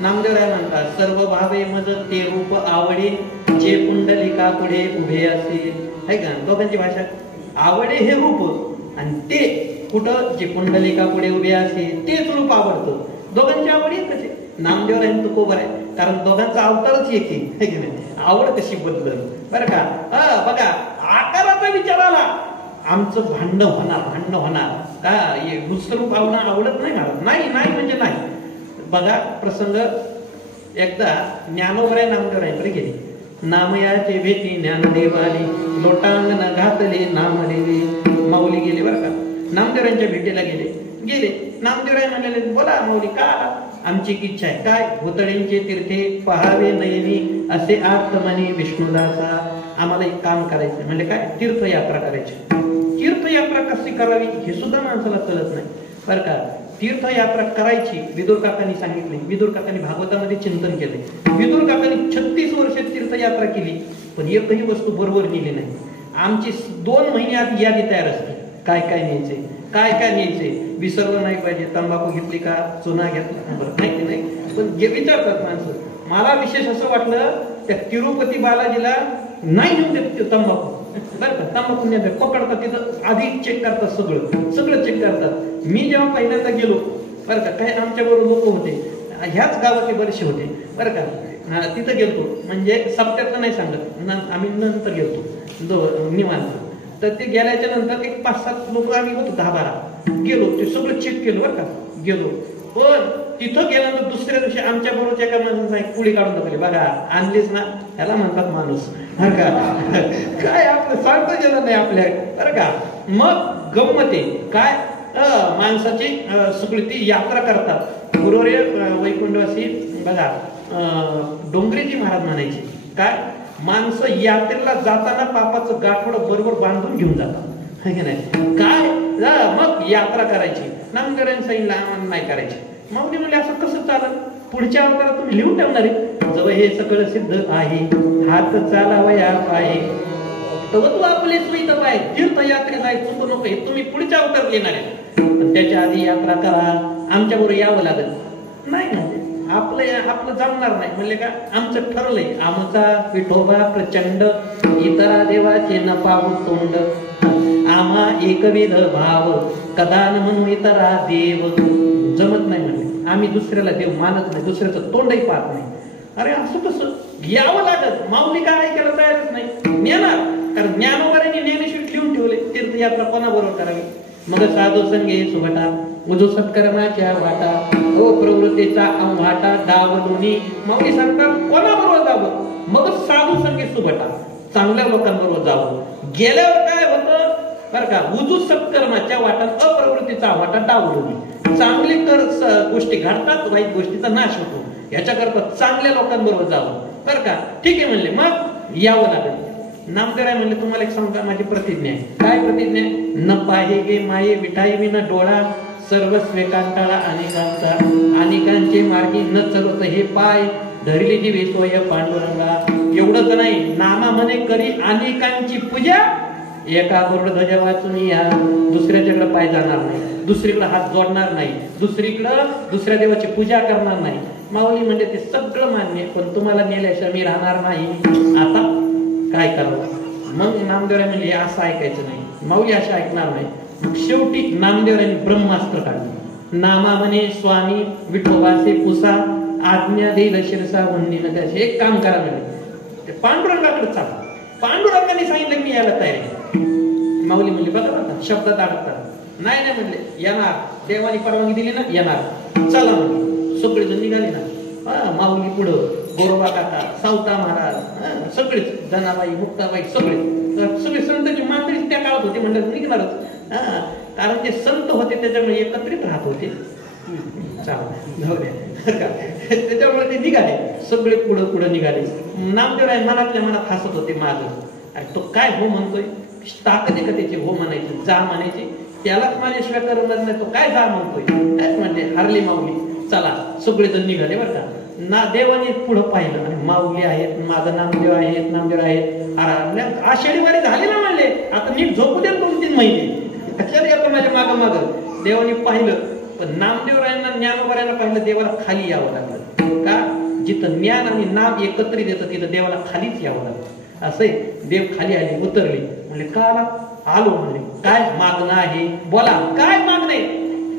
नामदेवराय म्हणतात, सर्व भावे मज ते रूप आवडे, जे पुंडलिका पुढे उभे असेल. है का? दोघांची भाषा. आवडे हे रूप आणि ते कुठं, जे पुंडलिका पुढे उभे असेल तेच रूप आवडतं. दोघांची आवड एकच आहे. नामदेवराय आणि तुकोबर आहे, कारण दोघांचा अवतारच एक आहे की नाही. आवड कशी बदलल बरं का. बघा, आकाराचा विचार आला, आमचं भांडण होणार का, दुसरं रूप आवडत नाही महाराज. नाही म्हणजे नाही. बघा प्रसंग, एकदा ज्ञानोबराय नामदेवरायांकडे गेले. नामयाचे भेटी ज्ञानदेवाली, लोटांगण घातले नामदेवी. माऊली गेले बरं का, नामदेवरायांच्या भेटीला गेले. नामदेवराय म्हणाले, बोला माऊली, का आमची इच्छा आहे काय? भूतळींचे तीर्थे पहावे नयनी, असे आत्मनी विष्णुदासा. आम्हाला एक काम करायचं. म्हणजे काय? तीर्थयात्रा करायची. तीर्थयात्रा कशी करावी हे सुद्धा माणसाला कळत नाही बरं का. तीर्थयात्रा करायची विदुर काकांनी सांगितले. विदुर काकांनी भागवतामध्ये चिंतन केले. विदुर काकांनी 36 वर्ष तीर्थयात्रा केली, पण एकही वस्तू बरोबर नेली नाही. आमची 2 महिन्यात यादी तयार असते, काय काय न्यायचे, काय काय न्यायचे. विसर्व नाही पाहिजे, तंबाखू घेतली का, चुना घेतला, बरं माहिती नाही, पण विचारतात माणसं. मला विशेष असं वाटलं त्या तिरुपती बालाजीला नाही घेऊन देत तंबाखू, बरं का, तंबाखू नाही देत, पकडतात तिथं, आधी चेक करतात, सगळं चेक करतात. मी जेव्हा पहिल्यांदा गेलो बरं का, काही आमच्या बरोबर लोक होते, ह्याच गावातले बरेचसे होते बरं का, तिथं गेलतो, म्हणजे सप्त्यातलं नाही सांगत, आम्ही नंतर गेलतो निवांत. तर ते गेल्याच्या नंतर एक 5-7 लोक आम्ही होतो, 10-12 गेलो, ते सगळं चेक केलं बरं का, गेलो. पण तिथं गेल्यानंतर दुसऱ्या दिवशी आमच्या बरोबर एका माणसाने पुढे काढून टाकले, बघा आणलीच ना, ह्याला म्हणतात माणूस, बरं का. काय आपलं सांगता गेलं नाही आपल्या, बरं का. मग गंमत काय, माणसाची सगळी ती यात्रा करतात. गुरुवारी वैकुंठवासी बघा, डोंगरेजी महाराज म्हणायचे काय, माणसं यात्रेला जाताना पापाचं गाठोडं बरोबर बांधून घेऊन जातात, है की नाही, काय. मग यात्रा करायची, नामदेवांनी सांगितलं आम्हाला नाही करायची. माऊली म्हणले असं कसं चाललं, पुढच्या अवतारात तुम्ही लिहून ठेवणार आहे, जवळ हे सगळं सिद्ध आहे, हात चालावया पाय, तव तू आपले स्मित पाय, तीर्थयात्रेत आहे, चुकू नको, तुम्ही पुढच्या अवतारात येणार आहे, पण त्याच्या आधी यात्रा करा, आमच्या बरोबर यावं लागेल. नाही ना, आपलं जमणार नाही म्हणले का, आमचं ठरलंय, आमचा विठोबा प्रचंड, इतरा देवाचे न पाहू तोंड, आम्हा एकविध भाव, कदान म्हणून इतरा देव, जमत नाही म्हणले, आम्ही दुसऱ्याला देव मानत नाही, दुसऱ्याचं तोंडही पाहत नाही. अरे असं कसं, यावं लागत. माऊली काय ऐकायला तयारच नाही, नेणार, कारण ज्ञानोबारांनी ज्ञानेश्वर लिहून ठेवले, तीर्थयात्रा कोणाबरोबर करावी. मग साधू संगे सुभटा, उजो सत्कर्माच्या वाटा, ओ प्रवृत्तीचा अंवाटा दावलोनी, माऊली सांगतात कोणाबरोबर जावं, मग साधू संगे सुभटा, चांगल्या लोकांबरोबर जावं. गेल्यावर काय होतं बरं का, उजू सत्कर्माच्या वाटा, अप्रवृत्तीचा वाटा डावलोनी, चांगली गोष्टी घडतात, वाईट गोष्टीचा नाश होतो, याच्याकरता चांगल्या लोकांबरोबर जावं, बरं का. ठीक आहे म्हणले, मग यावं लागेल. नामदेवराय म्हणले तुम्हाला एक सांगता, माझी प्रतिज्ञा आहे. काय प्रतिज्ञा आहे, न पाहे गे माये विठाई विना डोळा, सर्वस्वे कांटाळा अनेकांचा, अनेकांचे मार्गी न चलत हे पाय, धरली जी वेसोय पांडुरंगा. एवढंच नाही, नामा म्हणे करी अनेकांची पूजा, एका गरुड ध्वजा वाचून या, दुसऱ्याच्याकडे पाय जाणार नाही, दुसरीकडे हात जोडणार नाही, दुसरीकडं दुसऱ्या देवाची पूजा करणार नाही. माऊली म्हणजे ते सगळं मान्य, पण तुम्हाला नेल्याशिवाय मी राहणार नाही, आता काय करावं. मग नामदेवराय म्हणजे असं ऐकायचं नाही, माऊली असं ऐकणार नाही. मग शेवटी नामदेवरायांनी ब्रह्मास्त्र काढलं, नामा म्हणे स्वामी विठोबासे पुसा, आज्ञा देईल शिरसा वंदीन त्याचे. एक काम करा म्हणजे ते पांडुरंगाकडे चाला, पांडुरंगाने सांगितलं मी यायला तयार आहे. माऊली म्हणले बघा आता शब्दात अडकतात, नाही नाही म्हणले येणार, देवानी परवानगी दिली ना येणार, चला म्हणले. सगळेजण निघाले ना, माऊली पुढं, गोरोबा काका, सावता महाराज, सगळेच, जनाबाई, मुक्ताबाई, सगळे संतांची मात्रीच त्या काळात होते, म्हणजे निघणारच, कारण ते संत होते त्याच्यामुळे एकत्रित राहत होते. त्याच्यामुळे ते निघाले, सगळे पुढं निघाले. नामदेवराय मनातल्या मनात हसत होते माझं, तो काय हो म्हणतोय, ताकद आहे का त्याची, हो म्हणायची, जा म्हणायची, त्यालाच माझ्याशिवाय करणार नाही, तो काय जा म्हणतोय, काय म्हणते. हरली माऊली, चला सगळेजण निघाले बरं का. ना देवाने पुढं पाहिलं, आणि माऊली आहेत, माझं नामदेव आहेत, नामदेव आहेत, आषाढी वारी झाली ना म्हणले, आता नीट झोपू दे 2-3 महिने, कशाला येतो माझ्या माग. देवाने पाहिलं, पण नामदेवरायांना ज्ञानोबारायांना पाहिलं, देवाला खाली यावं लागलं. का, जिथं ज्ञान आणि नाम एकत्रित येतं तिथं देवाला खालीच यावं लागलं. असे देव खाली आले, उतरले, म्हणले का आलो, म्हणले काय मागणं आहे, बोला काय मागणे.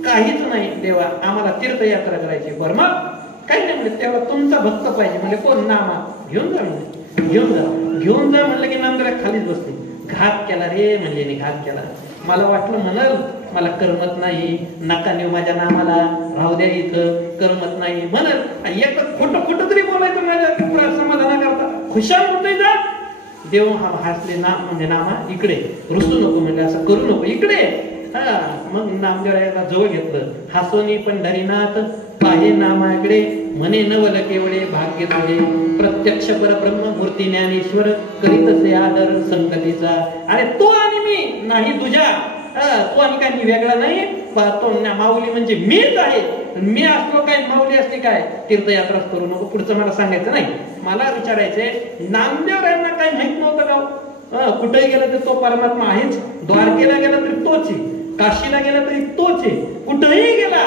काहीच नाही देवा, आम्हाला तीर्थयात्रा करायची. बरं मग काही नाही म्हणले, तेव्हा तुमचा भक्त पाहिजे. म्हणजे कोण, नामा, घेऊन जा म्हणले, घेऊन जा म्हणलं की नामदेव खालीच बसते. घात केला रे म्हणले, घात केला. मला वाटलं म्हणाल मला करमत नाही, नका नेऊ माझ्या नामाला, राहू द्या इथं, करमत नाही म्हणाल. एकच खोटं तरी बोलायचं माझ्या समाधाना करता, खुशाल म्हणतोय जा. देव हसले, नाम म्हणजे नामा इकडे, रुसू नको म्हणजे, असं करू नको, इकडे. मग नामदेवरायाला जवळ घेतलं, हसोनी पंढरीनाथ पाहे नामाकडे, म्हणे नवल केवढे भाग्य तुझे, प्रत्यक्ष परब्रह्म मूर्ती ज्ञानेश्वर, करीतसे आदर संगतीचा. अरे तो आणि मी नाही तुझ्या, तो आणि काय मी वेगळा नाही, तो माऊली म्हणजे मीच आहे. मी असलो काय, माऊली असली काय, तीर्थयात्राच करू नको. पुढचं मला सांगायचं नाही, मला विचारायचंय, नामदेवरायांना काही माहित नव्हतं का, कुठेही गेलं तर तो परमात्मा आहेच, द्वारकेला गेला तरी तोच आहे, काशीला गेला तरी तोच आहे, कुठेही गेला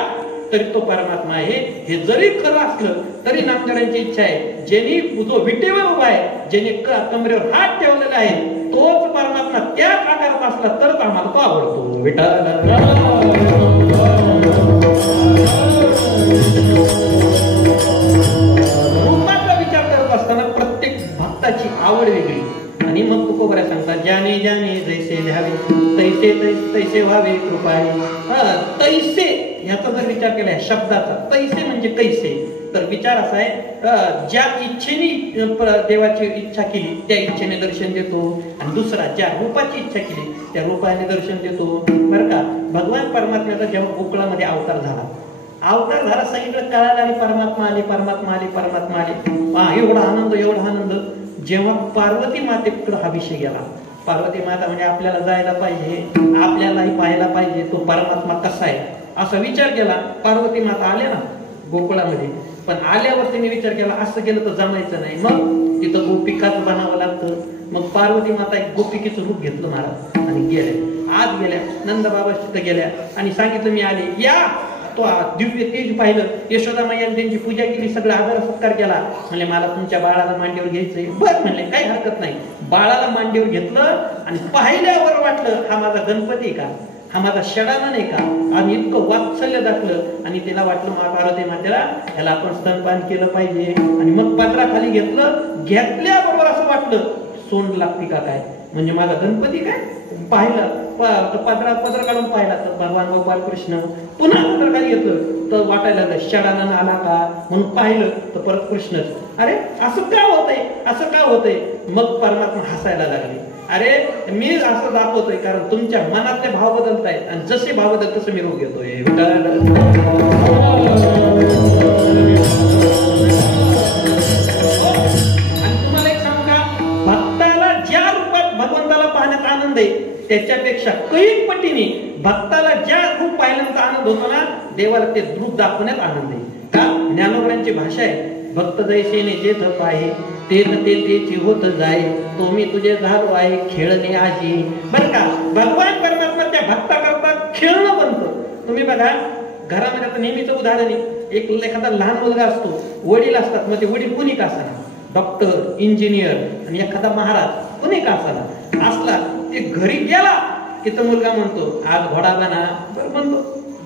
तरी तो परमात्मा आहे. हे जरी खरं असलं तरी नामदेवांची इच्छा आहे, ज्यांनी जो विटेवर उभा आहे, ज्याने कमरेवर हात ठेवलेला आहे, तोच परमात्मा त्या आकारात असला तरच आम्हाला तो आवडतो. रूपाचा विचार करत असताना प्रत्येक भक्ताची आवड वेगळी. आणि मग तुकोबरा सांगतात, ज्याने ज्याने जैसे ध्यावे तैसे तैसे व्हावे कृपाई. तैसे ह्याचा जर विचार केला शब्दाचा, तैसे म्हणजे कैसे, तर विचार असा आहे, ज्या इच्छेने देवाची इच्छा केली त्या इच्छेने दर्शन देतो, आणि दुसरा ज्या रूपाची इच्छा केली त्या रूपाने दर्शन देतो. बरं का, भगवान परमात्म्याचा जेव्हा गोकुळामध्ये अवतार झाला सगळीकडे कळालं, आणि परमात्मा आले परमात्मा आले परमात्मा आले. एवढा आनंद. जेव्हा पार्वती मातेकडे हा विषय गेला, पार्वती माता म्हणजे आपल्याला जायला पाहिजे, आपल्यालाही पाहायला पाहिजे तो परमात्मा कसा आहे असा विचार केला. पार्वती माता आल्या ना गोकुळामध्ये, पण आल्यावर तिने विचार केला असं केलं तर जमायचं नाही, मग तिथं गोपिकाच बनावं लागतं. मग पार्वती माता एक गोपिकेचं रूप घेतलं महाराज आणि गेल्या, आत गेल्या, नंद बाबा तिथं गेल्या आणि सांगितलं मी आले, या. तो दिव्य तेज पाहिलं, यशोदा मैयाने त्यांची पूजा केली, सगळं आदर सत्कार केला. म्हणले मला तुमच्या बाळाला मांडीवर घ्यायचंय. बरं म्हणले, काही हरकत नाही. बाळाला मांडीवर घेतलं आणि पाहिल्यावर वाटलं हा माझा गणपती का, हा माझा षडानन आहे का, आणि इतकं वात्सल्य दाखलं आणि तिला वाटलं पार्वती मातेला ह्याला आपण स्तनपान केलं पाहिजे. आणि मग पदराखाली घेतल्याबरोबर असं वाटलं सोंड लागते का काय, म्हणजे माझा गणपती काय. पाहिलं पदर काढून पाहिला तर भगवान गोपाल कृष्ण. पुन्हा पदर खाली घेतलं तर वाटायला षडानन आला का म्हणून पाहिलं तर परत कृष्णच. अरे असं का होतंय. मग परमात्मा हसायला लागले. अरे मी असं दाखवतोय कारण तुमच्या मनातले भाव बदलतायत, आणि जसे भाव बदलत तसं मी रूप घेतोय. आणि तुम्हाला एक सांगू का, भक्ताला ज्या रूपात भगवंताला पाहण्यात आनंद आहे त्याच्यापेक्षा कैक पटीने भक्ताला ज्या रूप पाहिल्यानंतर आनंद होतो ना, देवाला ते रूप दाखवण्यात आनंद आहे. का ज्ञानोबरांची भाषा आहे, भक्त जैसेने जे धप आहे ते न तेची होत जाय, तो मी तुझे झालो आहे खेळणे आजी. बरं का, भगवान परमात्मा त्या भक्ता करता खेळणं बनतं. तुम्ही बघा घरामध्ये आता नेहमीच उदाहरण आहे, एक एखादा लहान मुलगा असतो, वडील असतात, मग ते वडील कुणी का असणार, डॉक्टर, इंजिनियर, आणि एखादा महाराज कुणी का असला, ते घरी गेला की तो मुलगा म्हणतो आज घोडा बना. बरं म्हणतो,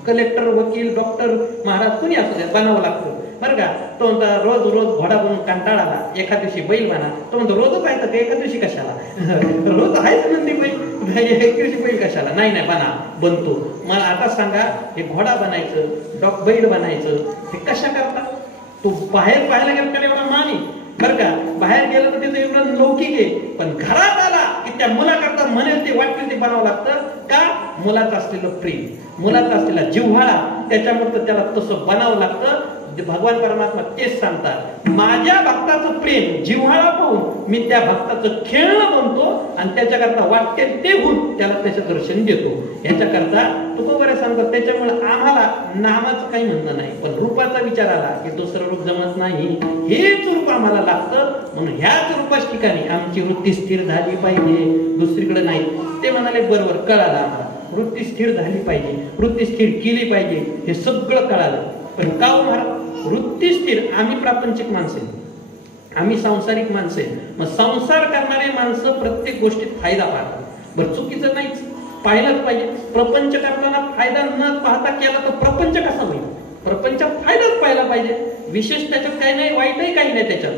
कलेक्टर, वकील, डॉक्टर, महाराज कुणी असू दे बनावं लागतं. बरं का, तो म्हणतो रोज घोडा बनून कंटाळाला, एका दिवशी बैल बना. तो म्हणतो रोजच आहे तर एका दिवशी कशाला, रोज आहेच म्हणते बैल, एक दिवशी बैल कशाला. नाही बना, बनतो. मला आता सांगा, हे घोडा बनायचं, बैल बनायचं, हे कशा करता. तो बाहेर पाहायला गेला त्याला एवढा मानी, बरं का, बाहेर गेलं तर त्याचं एवढं लौकिक आहे, पण घरात आला की त्या मुलाकरता म्हणेल ते वाटेल ते बनावं लागतं. का, मुलाचं असलेलं प्रेम, मुलाचा असलेला जिव्हाळा, त्याच्यामुळे त्याला तसं बनावं लागतं. भगवान परमात्मा तेच सांगतात, माझ्या भक्ताचं प्रेम जिव्हाळा पाहून मी त्या भक्ताचं खेळणं बनतो, आणि त्याच्याकरता वाटते ते गुण त्याला त्याचं दर्शन देतो. याच्याकरता तुकोबरे सांगतात, त्याच्यामुळे आम्हाला नामाचं काही म्हणणं नाही, पण रूपाचा विचार आला की दुसरं रूप जमत नाही, हेच रूप आम्हाला लागतं. म्हणून ह्याच रूपाच्या ठिकाणी आमची वृत्ती स्थिर झाली पाहिजे, दुसरीकडे नाही. ते म्हणाले बरोबर, कळालं आम्हाला, वृत्ती स्थिर झाली पाहिजे, वृत्ती स्थिर केली पाहिजे, हे सगळं कळालं. पण का महाराज, वृत्ती स्थिर, आम्ही प्रापंचिक माणसे, आम्ही सांसारिक माणसे, मग संसार करणारे माणसं प्रत्येक गोष्टीत फायदा पाहतात. बरं, चुकीचं नाहीच, पाहिलंच पाहिजे. प्रपंच करताना फायदा न पाहता केला तर प्रपंच कसा होईल. प्रपंचात फायदाच पाहिला पाहिजे, विशेष त्याच्यात काही नाही, वाईटही काही नाही त्याच्यात.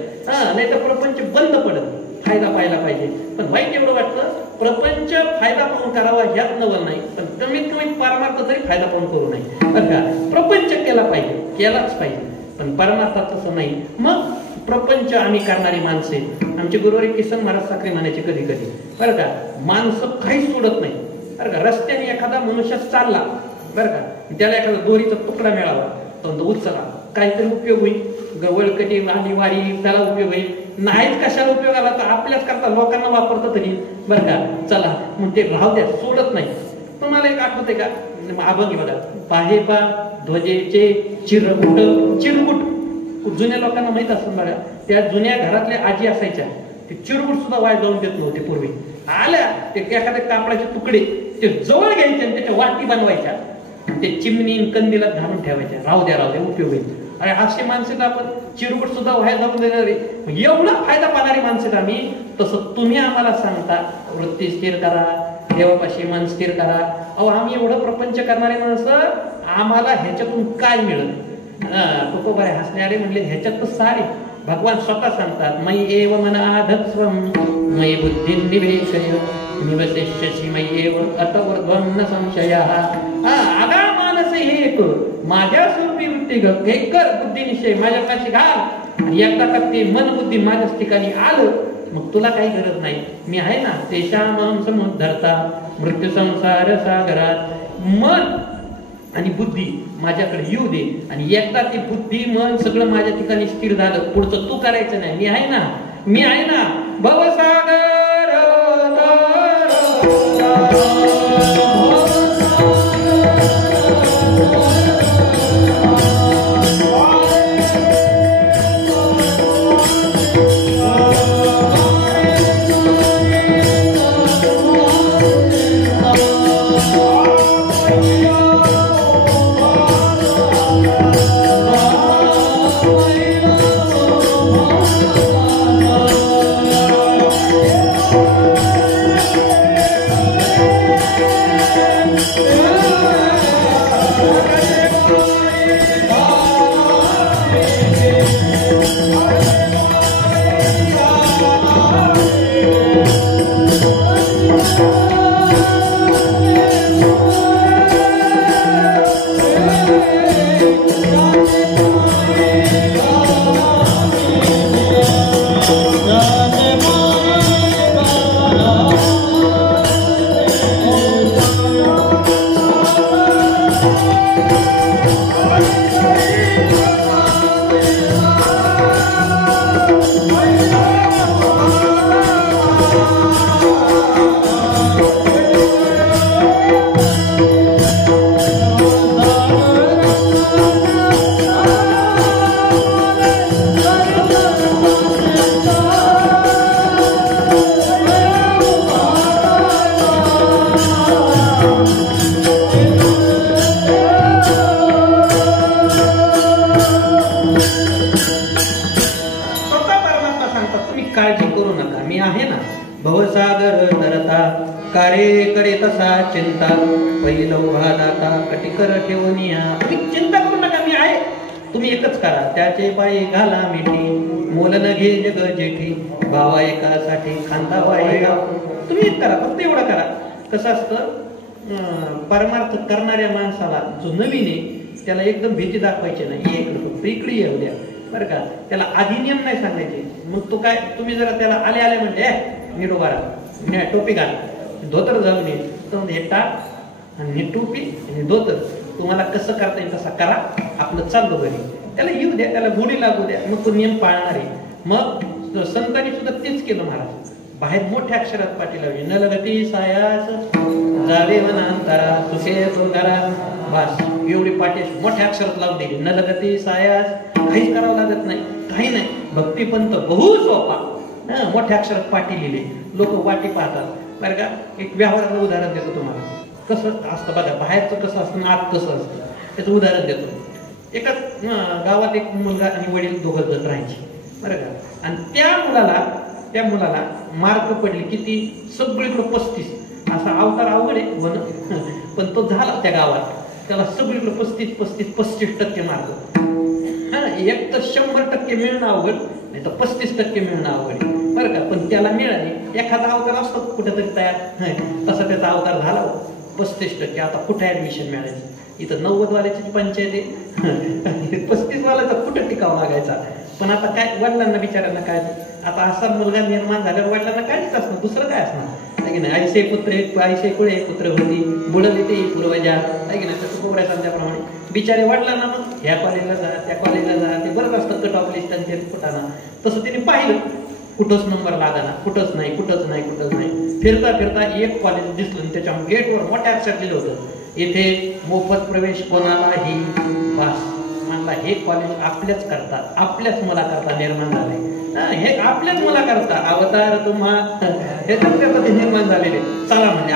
नाही तर प्रपंच बंद पडत, फायदा पाहिला पाहिजे. पण वाईट एवढं वाटतं, प्रपंच फायदा पाहून करावा ह्यात नवल नाही, पण कमीत कमी परमार्थ तरी फायदा पाहून करू नये. बरं का, प्रपंच केला पाहिजे, केलाच पाहिजे, पण परमार्थात तसं नाही. मग प्रपंच आम्ही करणारी माणसे, आमचे गुरुवारी किसन महाराज साखरे म्हणायचे कधी कधी, बरं का, माणसं काही सोडत नाही. बरं का, रस्त्याने एखादा मनुष्य चालला, बरं का, त्याला एखादा दोरीचा तुकडा मिळाला तर उचला, काहीतरी उपयोग होईल. गवळकटी आणि वारी त्याला उपयोग होईल, नाहीच कशाला उपयोग आला तर आपल्याच करता लोकांना वापरतं तरी. बरं का, चला मग ते राहू द्या, सोडत नाही. तुम्हाला एक आठवते का, अभंगी बघा, पाहे पा ध्वजेचे चिरकुट, जुन्या लोकांना माहित असतं बघा, त्या जुन्या घरातल्या आजी असायच्या, ते चिरकुट सुद्धा वाया जाऊन देत नव्हते पूर्वी. आल्या ते एखाद्या कापडाचे तुकडे ते जवळ घ्यायचे आणि त्याच्या वाटी बनवायच्या, ते चिमणी कंदीला घालून ठेवायच्या, राहू द्या उपयोग होईल. अरे अशी माणसं तर आपण चिरकुट सुद्धा व्हायला जाऊन देणारे, एवढा फायदा पाहणारी माणसं आम्ही. तसं तुम्ही आम्हाला सांगता वृत्ती स्थिर करा, देवापाशी मन स्थिर करा. अहो आम्ही एवढं प्रपंच करणारे माणसं, आम्हाला ह्याच्यातून काय मिळत? तुकोबारे हसणारे म्हणले ह्याच्यात तर सारे भगवान स्वतः सांगतात, मयि एव मनाधत्स्वं मयि बुद्धिं निवेशय निवसिष्यसि मयि एव अतवर्ध्वं न संशयः. आगाळ मानस एक माझ्या स्वरूपी वृत्ती हे कर, बुद्धी निश्चय माझ्यापाशी घाल. आणि एकदा का ते मन बुद्धी माझ्याच ठिकाणी आलं, मग तुला काही गरज नाही, मी आहे ना. तेषां समुद्धरता मृत्यू संसार सागरात. मन आणि बुद्धी माझ्याकडे येऊ दे, आणि एकदा ती बुद्धी मन सगळं माझ्या ठिकाणी स्थिर झालं, पुढचं तू करायचं नाही. मी आहे ना, मी आहे ना. भवसागर भवसागर तरता कार्य करे तसा चिंता पहिलो भादाता कटिकर ठेवनिया. तुम्ही चिंता करू नका, मी आहे. तुम्ही एकच करा, त्याचे पायी घाला मिठी मोल न घे जग जेठी भावा एकासाठी खांदा वाहेगा. तुम्ही एक करा, फक्त एवढं करा. कसं असतं, परमार्थ करणाऱ्या माणसाला जो नवीन आहे त्याला एकदम भीती दाखवायची नाही. फक्त इकडे येऊ द्या बरं का. त्याला अधिनियम नाही सांगायचे. मग तो काय, तुम्ही जरा त्याला आले आले म्हणले नीट उभा राहा, टोपी घाल, धोतर घालून ये, तर हे टाक आणि ही टोपी आणि धोतर तुम्हाला कसं करता येईल तसा करा, आपलं चाललो घरी. त्याला येऊ द्या, त्याला गोडी लागू द्या, मग तो नियम पाळणार आहे. मग संतांनी सुद्धा तेच केलं महाराज. बाहेर मोठ्या अक्षरात पाठी लावली, न लगती सायास जावे वनांतरा सुखे सुंदरा. बस एवढी पाठी मोठ्या अक्षरात लावून दिली, न लगती सायास. काहीच करावं लागत नाही, काही नाही. भक्तिपंत बहु सोपा, मोठ्या अक्षरात पाठी लिहिली. लोक वाटी पाहतात बरं का. एक व्यवहाराचं उदाहरण देतो तुम्हाला. कसं असतं बघा, बाहेरचं कसं असतं, आत कसं असतं, त्याचं उदाहरण देतो. एकाच गावात एक मुलगा आणि वडील दोघं जण राहायचे बरं का. आणि त्या मुलाला मार्क पडले किती, सगळीकडे 35. असा अवतार अवघड आहे पण तो झाला त्या गावात. त्याला सगळीकडे 35% मार्क. एक तर 100% मिळणं अवघड, नाही तर 35% मिळणं अवघड बरं का. पण त्याला मिळाले. एखादा अवतार असतो कुठेतरी तयार, तसा त्याचा अवतार झाला 35%. आता कुठे ऍडमिशन मिळायचं? इथं 90 वाल्याची पंचायत आहे, 35 वाल्याचा कुठं टिकावं लागायचा. पण आता काय, वडिलांना बिचारांना काय, आता असा मुलगा निर्माण झाल्यावर वडिलांना काहीच असणार, दुसरं काय असणार आहे की नाही. ऐसे पुत्र ऐसे कुळे पुत्र होती बुडले ते पूर्वजा आहे की नाही. तसं कोबऱ्या सांगल्याप्रमाणे बिचारे वडिलांना मग ह्या कॉलेजला जा, त्या कॉलेजला जा, ते बरंच असतं कट ऑफ लिस्ट त्यांचे कुठाना. तसं तिने पाहिलं, कुठंच नंबर लागाना, कुठंच नाही. फिरता एक कॉलेज दिसलं, त्याच्या गेटवर मोठ्या अक्षरात लिहिलं होतं, इथे मोफत प्रवेश कोणालाही. बस म्हणला, हे कॉलेज आपल्याच करता, आपल्याच मुलाकरता निर्माण झाले. हे आपल्याच मुलाकरता अवतार तुम्हा हे तुमच्या निर्माण झालेले. चला म्हणजे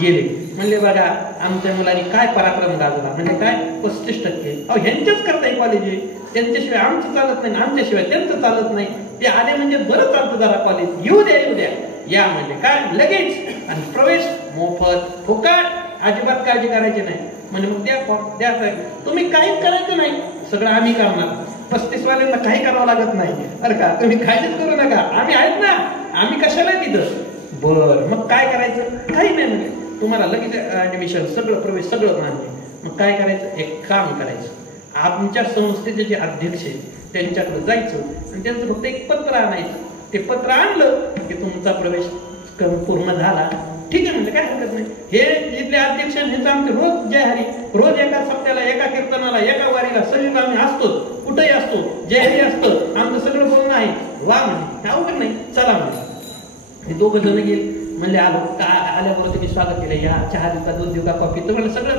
गेले. म्हणले बघा आमच्या मुलांनी काय पराक्रम गाजवला. म्हणजे काय 35%. अहो ह्यांच्याच करता ही कॉलेज आहे, त्यांच्याशिवाय आमचं चालत नाही, आमच्याशिवाय त्यांचं चालत नाही. ते आले म्हणजे बरं चालतं जरा कॉलेज. येऊ द्या या म्हणजे काय लगेच. आणि प्रवेश मोफत फुकट, अजिबात काळजी करायची नाही. म्हणजे मग द्या तुम्ही काहीच करायचं नाही, सगळं आम्ही करणार. 35 वाल्यांना काही करावं लागत नाही बरं का, तुम्ही काळजीच करू नका, आम्ही आहेत ना, आम्ही कशाला तिथं. बर मग काय करायचं, काही नाही म्हणजे तुम्हाला लगेच ऍडमिशन सगळं प्रवेश सगळं मान्य. मग काय करायचं, एक काम करायचं. आमच्या संस्थेचे जे अध्यक्ष आहेत त्यांच्याकडे जायचं आणि त्यांचं फक्त एक पत्र आणायचं. ते पत्र आणलं की तुमचा प्रवेश पूर्ण झाला, ठीक आहे म्हणजे काय हरकत नाही. हे जिथले अध्यक्ष ह्यांचं आमचे रोज जय हरी, रोज एका सप्त्याला, एका कीर्तनाला, एका वारीला सगळीकडे आम्ही असतो, कुठेही असतो, जय हरी असतं, आमचं सगळं बोलणं आहे. वा म्हणजे अवघड नाही, चला म्हणजे. हे दोघं जण गेले, म्हणले आलो का, आल्याबरोबर तुम्ही स्वागत केलं, या चहा देता, दूध देऊ का, कॉफी, तुम्हाला सगळं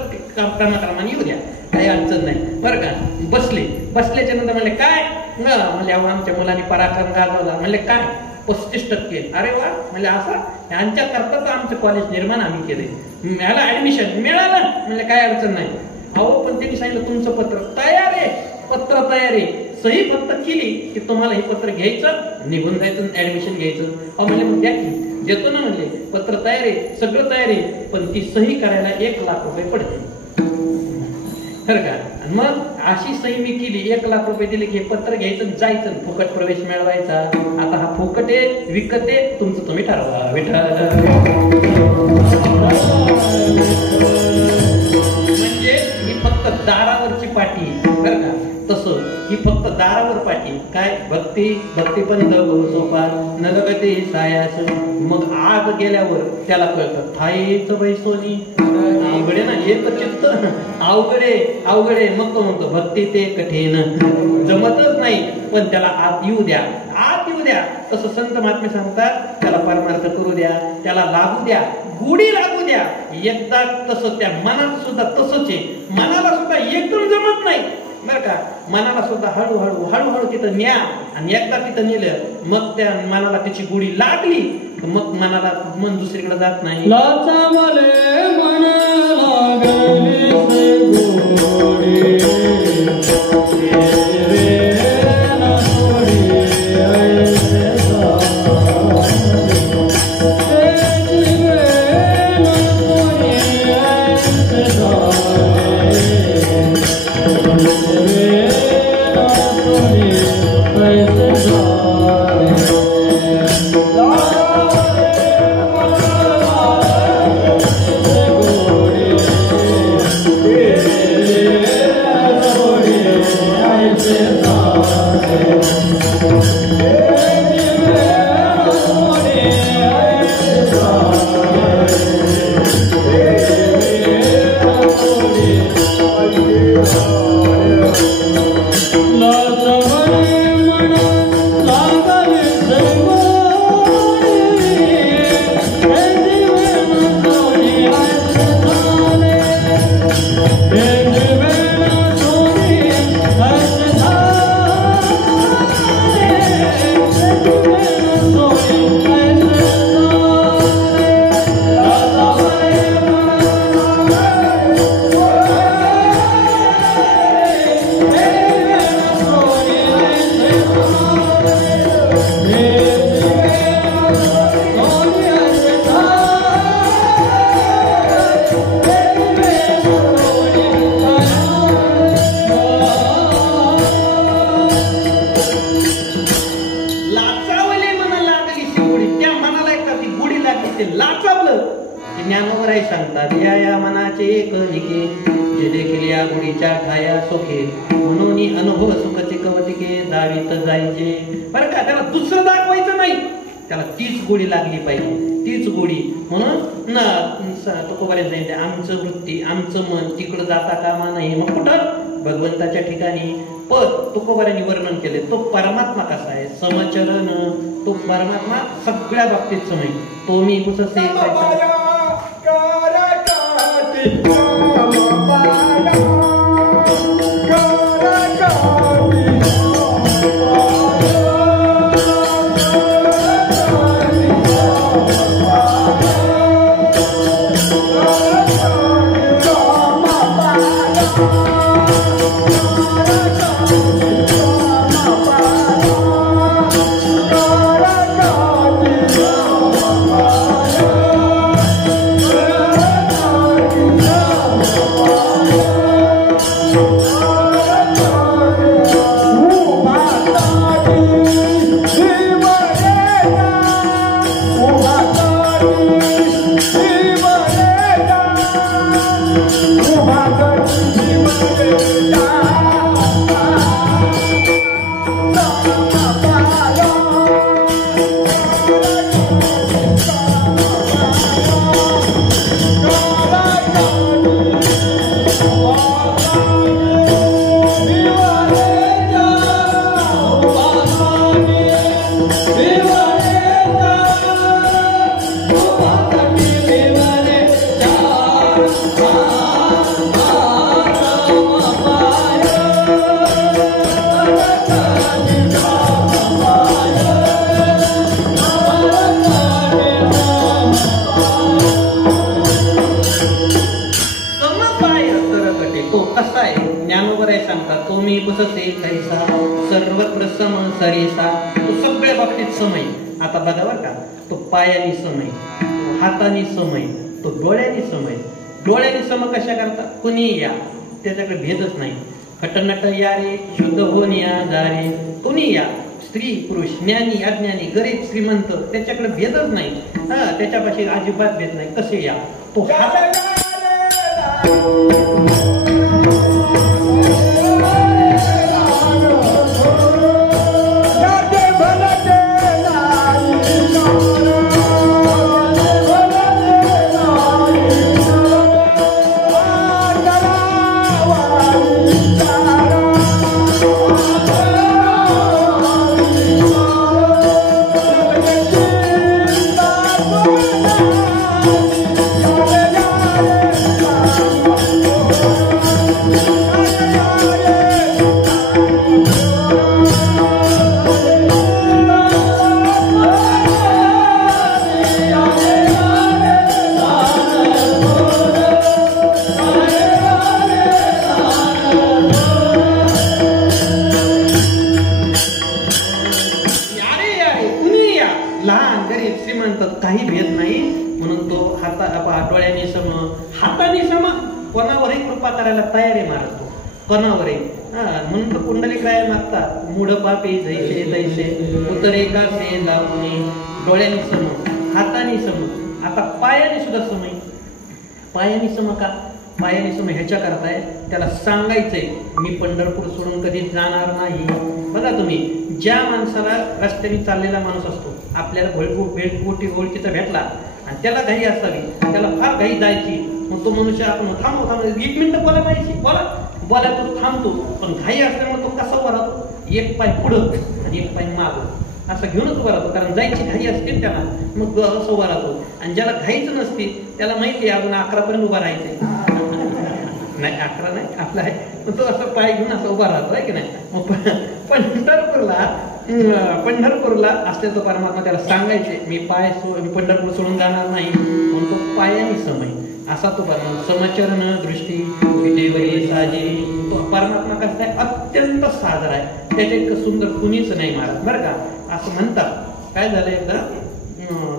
क्रमाक्रमाने येऊ द्या, काही अडचण नाही बरं का. बसल्याच्या नंतर म्हणले काय, म्हणजे आमच्या मुलांनी पराक्रम गाजवला. म्हणले काय 35%. अरे वा, म्हणजे असं यांच्या करताच आमचं कॉलेज निर्माण आम्ही केले, मला ऍडमिशन मिळालं. म्हणजे काय अडचण नाही. अहो पण त्यांनी सांगितलं तुमचं पत्र तयार आहे, पत्र तयार आहे, सही फक्त केली की तुम्हाला हे पत्र घ्यायचं, निघून जायचं, ऍडमिशन घ्यायचं. अहो म्हणजे मग द्या की, देतो ना. म्हणजे पत्र तयार आहे, सगळं तयार आहे, पण ती सही करायला 1 लाख रुपये पडते बरं का. मग अशी सही मी केली, 1 लाख रुपये दिले की हे पत्र घ्यायचं, जायचं, फुकट प्रवेश मिळवायचा. आता हा फुकट आहे, विकत आहे, तुमचं तुम्ही ठरवा. म्हणजे ही फक्त दारावरची पाठी बरं का. तसं ही फक्त दारावर पाठी. काय भक्ती पण सोपा नगते सायास. मग आग गेल्यावर त्याला कळतं थाईच बैसोनी अवघडे ना, एक चित्त अवघडे. मग तो म्हणतो भक्ती ते कठीण, जमतच नाही, पण त्याला आत येऊ द्या. तसं संत महात्मे सांगतात, त्याला परमार्थ करू द्या, त्याला लागू द्या, गुढी लागू द्या. एकदा तसं त्या मनात सुद्धा तसंच आहे. मनाला सुद्धा एकदम जमत नाही बरं का. मनाला सुद्धा हळूहळू तिथं न्या. आणि एकदा तिथं नेलं मग त्या मनाला त्याची गुढी लागली, मग मनाला मन दुसरीकडे जात नाही. सांगतात या मनाचे कणिके जे देखील या गुढीच्या ठाया सोखे म्हणून अनुभव सुखाचे कवटिके दावीत जायचे बरं का. त्याला दुसरं दाखवायचं नाही, त्याला तीच गोडी लागली पाहिजे, तीच गोडी. म्हणून ना तुकोबाऱ्यांनी सांगितलं आमचं वृत्ती आमचं मन तिकडं जाता कामा नाही. मग कुठं भगवंताच्या ठिकाणी. पण तुकोबाऱ्यांनी वर्णन केले तो परमात्मा कसा आहे, समचरण. तो परमात्मा सगळ्या बाबतीत समय. तो मी कुठं Oh कुणी पुसते कैसा सर्वत्र सम सरीसा. तो सगळ्या बाबतीत समय. आता बघा बरं का, तो पायानी समय, हातानी समय, तो डोळ्यानी समय. डोळ्यानी सम कशा करता? कुणी या, त्याच्याकडे भेदच नाही. खटनट या रे शुद्ध होऊन या दारे. कुणी या, स्त्री पुरुष, ज्ञानी अज्ञानी, गरीब श्रीमंत, त्याच्याकडे भेदच नाही. त्याच्यापाशी अजिबात भेद नाही. कसे या, तो काही भेद नाही. म्हणून तो डोळ्याने सम, हाताने सम, कोणावरही कृपा करायला तयारी मारतो, कोणावरही. म्हणून तो कुंडलिक राय मागतात, मूढ पापी जैसे तैसे उतरे का से दावणे. डोळ्याने सम, हाताने सम, आता पायाने सुद्धा समय. पायाने सम का? पायाने सम ह्याच्या करताय त्याला सांगायचंय मी पंढरपूर सोडून कधी जाणार नाही. बघा तुम्ही, ज्या माणसाला रस्त्याने चाललेला माणूस असतो, आपल्याला भेटगोटी ओळखीचा भेटला आणि त्याला घाई असावी, त्याला फार घाई जायची, मग तो मनुष्य आपण थांबवता 1 मिनिट बोला पाहिजे, बोला तो थांबतो. पण घाई असल्यामुळे तो कसा उभा राहतो? एक पाय पुढं आणि एक पाय मागं असं घेऊनच उभा राहतो, कारण जायची घाई असते त्याला. मग असं उभा राहतो. आणि ज्याला घाईच नसते त्याला माहिती आहे अजून 11 पर्यंत उभा राहायचंय. नाही 11 नाही आपला आहे, तो असं पाय घेऊन असं उभा राहतो आहे की नाही. मग पंढरपूरला असले तो परमात्मा त्याला सांगायचे मी पंढरपूर सोडून जाणार नाही. म्हणून तो पायाने समय असा तो परमात्मा. समचरण दृष्टी विटेवरी साजे. तो परमात्मा कसा आहे? अत्यंत सादर आहे. त्याच्या इतकं सुंदर कुणीच नाही महाराज बरं का. असं म्हणतात. काय झालं एकदा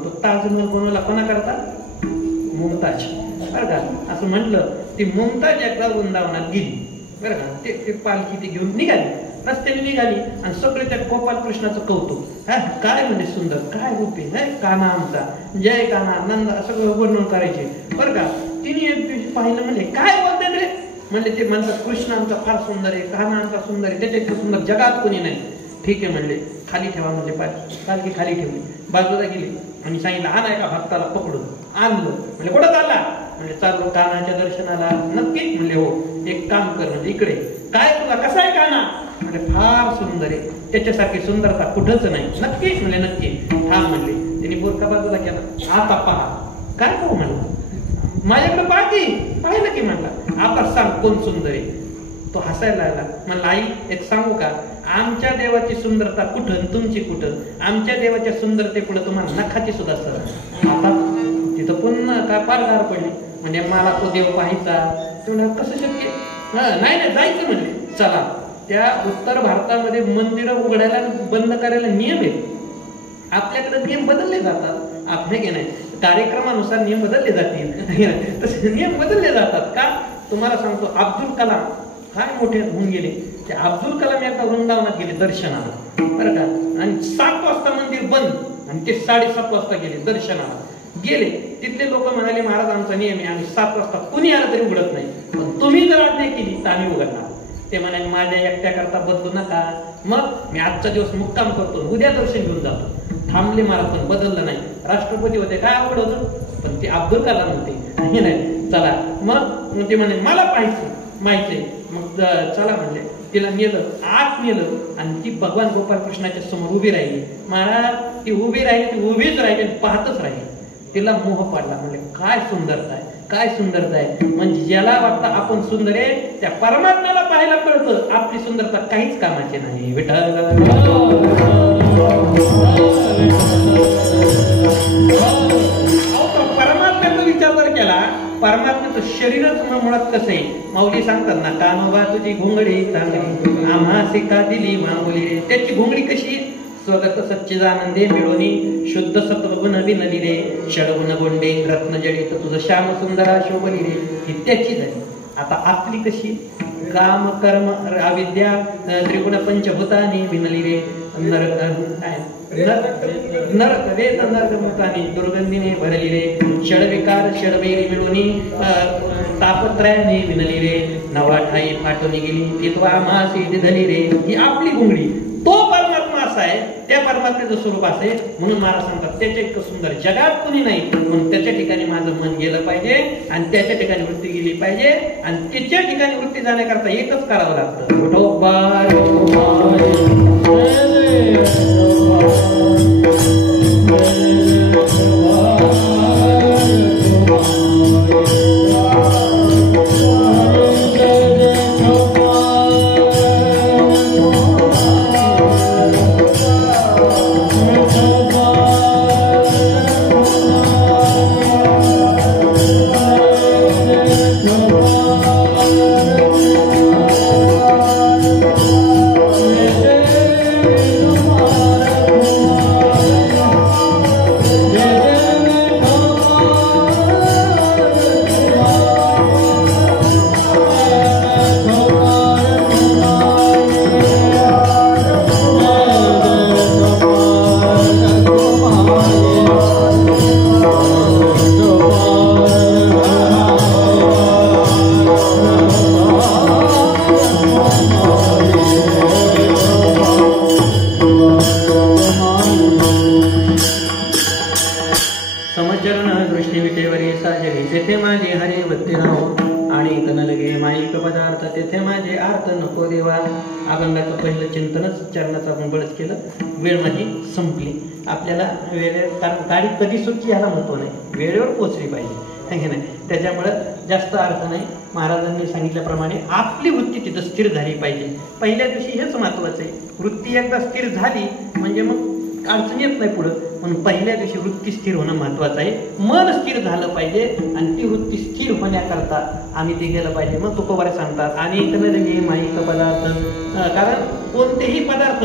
तो ताजमहल बनवला कोणा करता? मुमताज बरं का. असं म्हटलं ती मुमताज एकदा वृंदावनात गेली बरं का. ते पालखी ती घेऊन निघाली, रस्त्याने निघाली आणि सगळे त्या गोपाल कृष्णाचं कौतुक. काय म्हणजे सुंदर, काय रूपे आहे, काना आमचा, जय काना, नंद, सगळं वर्णन करायचे बरं का. तिने एक दिवशी पाहिलं, म्हणजे काय बोलतात रे? म्हणजे ते म्हणतात कृष्ण आमचा फार सुंदर आहे, काना आमचा सुंदर आहे, त्याच्या इतकं सुंदर जगात कोणी नाही. ठीक आहे म्हणले, खाली ठेवा म्हणजे पालखी खाली ठेवली, बाजूला गेली आणि सांगितलं हा नाही का भक्ताला पकडून आणलं. म्हणजे कुठं चालला? म्हणजे चाललो कानाच्या दर्शनाला. नक्की? म्हणले हो. एक काम कर, म्हणजे इकडे. काय तुला कसा आहे काना? म्हणजे फार सुंदर आहे, त्याच्यासारखी सुंदरता कुठंच नाही. नक्की? म्हणजे नक्की. हा म्हणले. त्यांनी बोरका बाजूला केला. आता पहा. काय पाहू म्हणला? माझ्याकडे पाहिलं की म्हणला. आता सांग कोण सुंदर आहे? तो हसायला लागला. म्हणला आई एक सांगू का? आमच्या देवाची सुंदरता कुठं, तुमची कुठं? आमच्या देवाच्या सुंदरतेपुढे तुम्हाला नखाची सुद्धा सर. आता तिथं पुन्हा काय पारगार पडली. म्हणजे मला तो देव पाहायचा. तेवढं कसं शक्य? नाही जायचं म्हणजे. चला. त्या उत्तर भारतामध्ये मंदिरं उघडायला बंद करायला नियम आहे. आपल्याकडे नियम बदलले जातात. आपले की नाही, कार्यक्रमानुसार नियम बदलले जातील. तसे नियम बदलले जातात का? तुम्हाला सांगतो, अब्दुल कलाम काय मोठे होऊन गेले. ते अब्दुल कलाम एकदा वृंदावनात गेले दर्शनाला बरं का. आणि 7 वाजता मंदिर बंद आणि ते 7:30 वाजता गेले दर्शनाला. गेले तिथले लोक म्हणाले महाराज आमचा नियम आहे, आम्ही 7 वाजता कुणी आलं तरी उघडत नाही, पण तुम्ही जर आज्ञा केली तर आम्ही उघडणार. ते म्हणाले माझ्या एकट्या करता बदलू नका. मग मी आजचा दिवस मुक्काम करतो, उद्या दर्शन घेऊन जातो. थांबले महाराज पण बदललं नाही. राष्ट्रपती होते, काय आवड होतं, पण ते अब्दुल कलाम होते. नाही चला. मग ते म्हणे मला माहिती. मग चला म्हणले. तिला नेलं, आत नेलं आणि ती भगवान गोपाल कृष्णाच्या समोर उभी राहिली. महाराज ती उभी राहिली, ती उभीच राहिली, पाहतच राहिली. तिला मोह पडला. म्हणजे काय सुंदरता आहे, काय सुंदरता आहे. म्हणजे ज्याला वाटतं आपण सुंदर आहे, त्या परमात्म्याला पाहायला कळतं आपली सुंदरता काहीच कामाची नाही. विठ्ठल परमात्म्याचा विचार जर केला परमात्म्याचं शरीरच मुळात कसं आहे. माऊली सांगतात ना, कानोबा तुझी घोंगडी चांगली आम्हा शिका दिली माऊली रे. त्याची घोंगडी कशी? स्वगत सच्चिदानंदे मिळवणी शुद्ध सत्वगुण विनली रे. षडगुण गोंडे रत्न जडित तुझं श्याम सुंदरा शोभली रे. ही त्याची झाली. आता आपली कशी? काम कर्म अविद्या त्रिगुण पंचभूतानी विनली रे. नरकमुखानी दुर्गंधीने भरली रे. षडविकार षडवैरी मिळवणी तापत्रयाने विनली रे. नवा ठाई फाटून गेली तिथवा मासी दिधली रे. ही आपली घोंगडी. तो परमात्मा असा आहे, त्या परमात्म्याचं स्वरूप असे. म्हणून महाराज सांगतात त्याच्या इतकं सुंदर जगात कुणी नाही. म्हणून त्याच्या ठिकाणी माझं मन गेलं पाहिजे आणि त्याच्या ठिकाणी वृत्ती गेली पाहिजे. आणि त्याच्या ठिकाणी वृत्ती जाण्याकरता एकच करावं लागतं. अभंगाचं पहिलं चिंतनच चरणाचं आपण बळच केलं. वेळ माझी संपली. आपल्याला कारण गाडी कधी सुटली ह्याला महत्व नाही, वेळेवर पोचली पाहिजे है की नाही. त्याच्यामुळं जास्त अर्थ नाही. महाराजांनी सांगितल्याप्रमाणे आपली वृत्ती तिथं स्थिर झाली पाहिजे. पहिल्या दिवशी हेच महत्वाचं आहे. वृत्ती एकदा स्थिर झाली म्हणजे मग अडचण येत नाही पुढं. म्हणून पहिल्या दिवशी वृत्ती स्थिर होणं महत्वाचं आहे. मन स्थिर झालं पाहिजे आणि ती वृत्ती स्थिर होण्याकरता आम्ही ते गेलं पाहिजे. मग तुकोबारे सांगतात अनेक नलगे माईक पदार्थ. कारण कोणतेही पदार्थ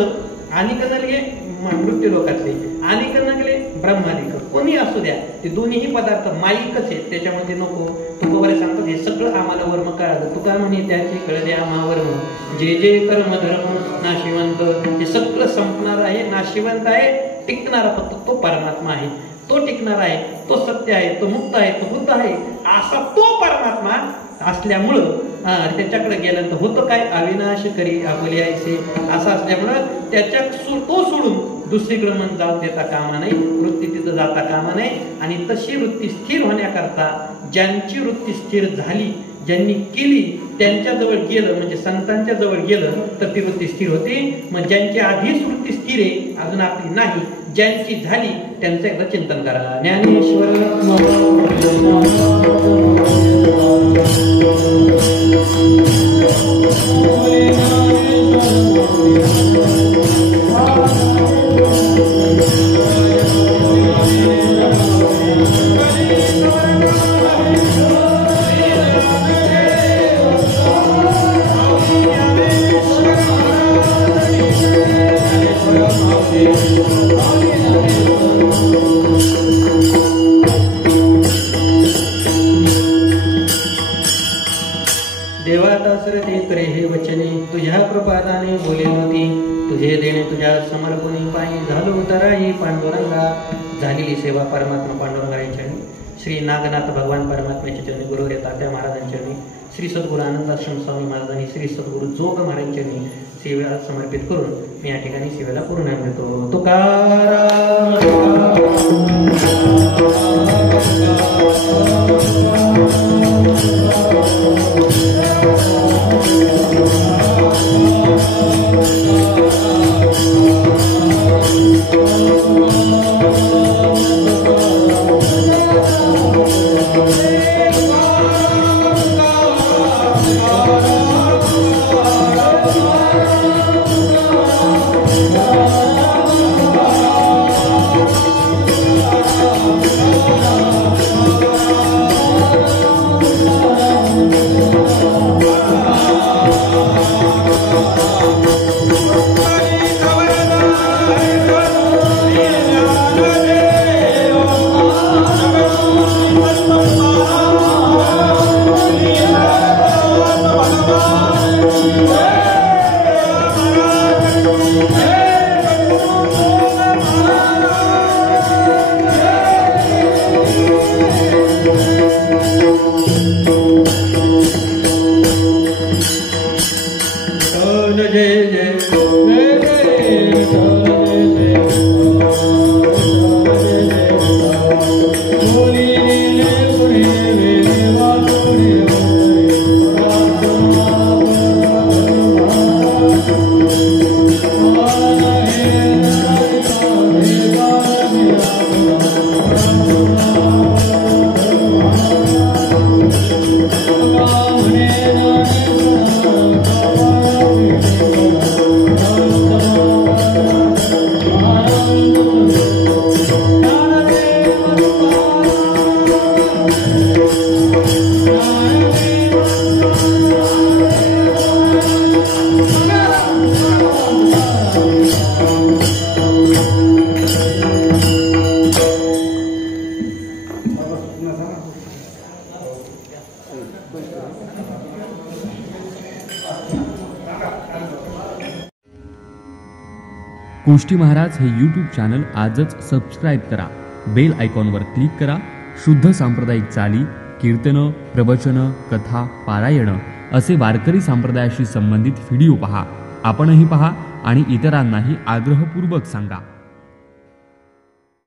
अनेक नलगे मृत्यू लोकातले अनेक नलगे ब्रह्मादिक कोणी असू द्या, ते दोन्हीही पदार्थ माईकच आहेत. त्याच्यामध्ये नको. तुकोबारे सांगतात हे सगळं आम्हाला वर्म कळालं. तुका म्हणे त्याची कळले आम्हा वर्म. जे जे कर्म धर्म नाशिवंत. हे सगळं संपणार आहे, नाशिवंत आहे. टिकणारा फक्त तो परमात्मा आहे. तो टिकणारा आहे, तो सत्य आहे, तो मुक्त आहे, तो बुद्ध आहे. असा तो परमात्मा असल्यामुळं त्याच्याकडे गेल्यानंतर होतं काय? अविनाश करी आपली ऐसे. असं असल्यामुळं त्याच्या तो सोडून दुसरीकडे मन जाऊन देता कामा नाही. वृत्ती तिथं जाता कामा नाही. आणि तशी वृत्ती स्थिर होण्याकरता ज्यांची वृत्ती स्थिर झाली, ज्यांनी केली, त्यांच्या जवळ गेलं म्हणजे संतांच्या जवळ गेलं तर ती वृत्ती स्थिर होते. मग ज्यांची आधीच वृत्ती स्थिर आहे, अजून आपली नाही, ज्यांची झाली त्यांचं एकदा चिंतन करा. ज्ञानेश्वर हे वचने तुझ्या कृपादाने बोले होती. तुझे देणे तुझ्या समर्पणी पायी झालो उतराई पांडुरंगा. झालेली सेवा परमात्मा पांडुरंगाच्या चरणी, श्री नागनाथ भगवान परमात्म्याच्या चरणी, गुरुवर्य तात्या महाराजांच्या चरणी, श्री सद्गुरू आनंदाश्रम स्वामी महाराजांनी, श्री सद्गुरू जोग महाराजांच्या चरणी सेवेला समर्पित करून मी या ठिकाणी सेवेला पूर्ण करतो. Tukaram Thank you. गोष्टी महाराज हे यूट्यूब चॅनल आजच सबस्क्राईब करा, बेल आयकॉनवर क्लिक करा. शुद्ध सांप्रदायिक चाली, कीर्तनं, प्रवचनं, कथा, पारायणं असे वारकरी संप्रदायाशी संबंधित व्हिडिओ पहा. आपणही पहा आणि इतरांनाही आग्रहपूर्वक सांगा.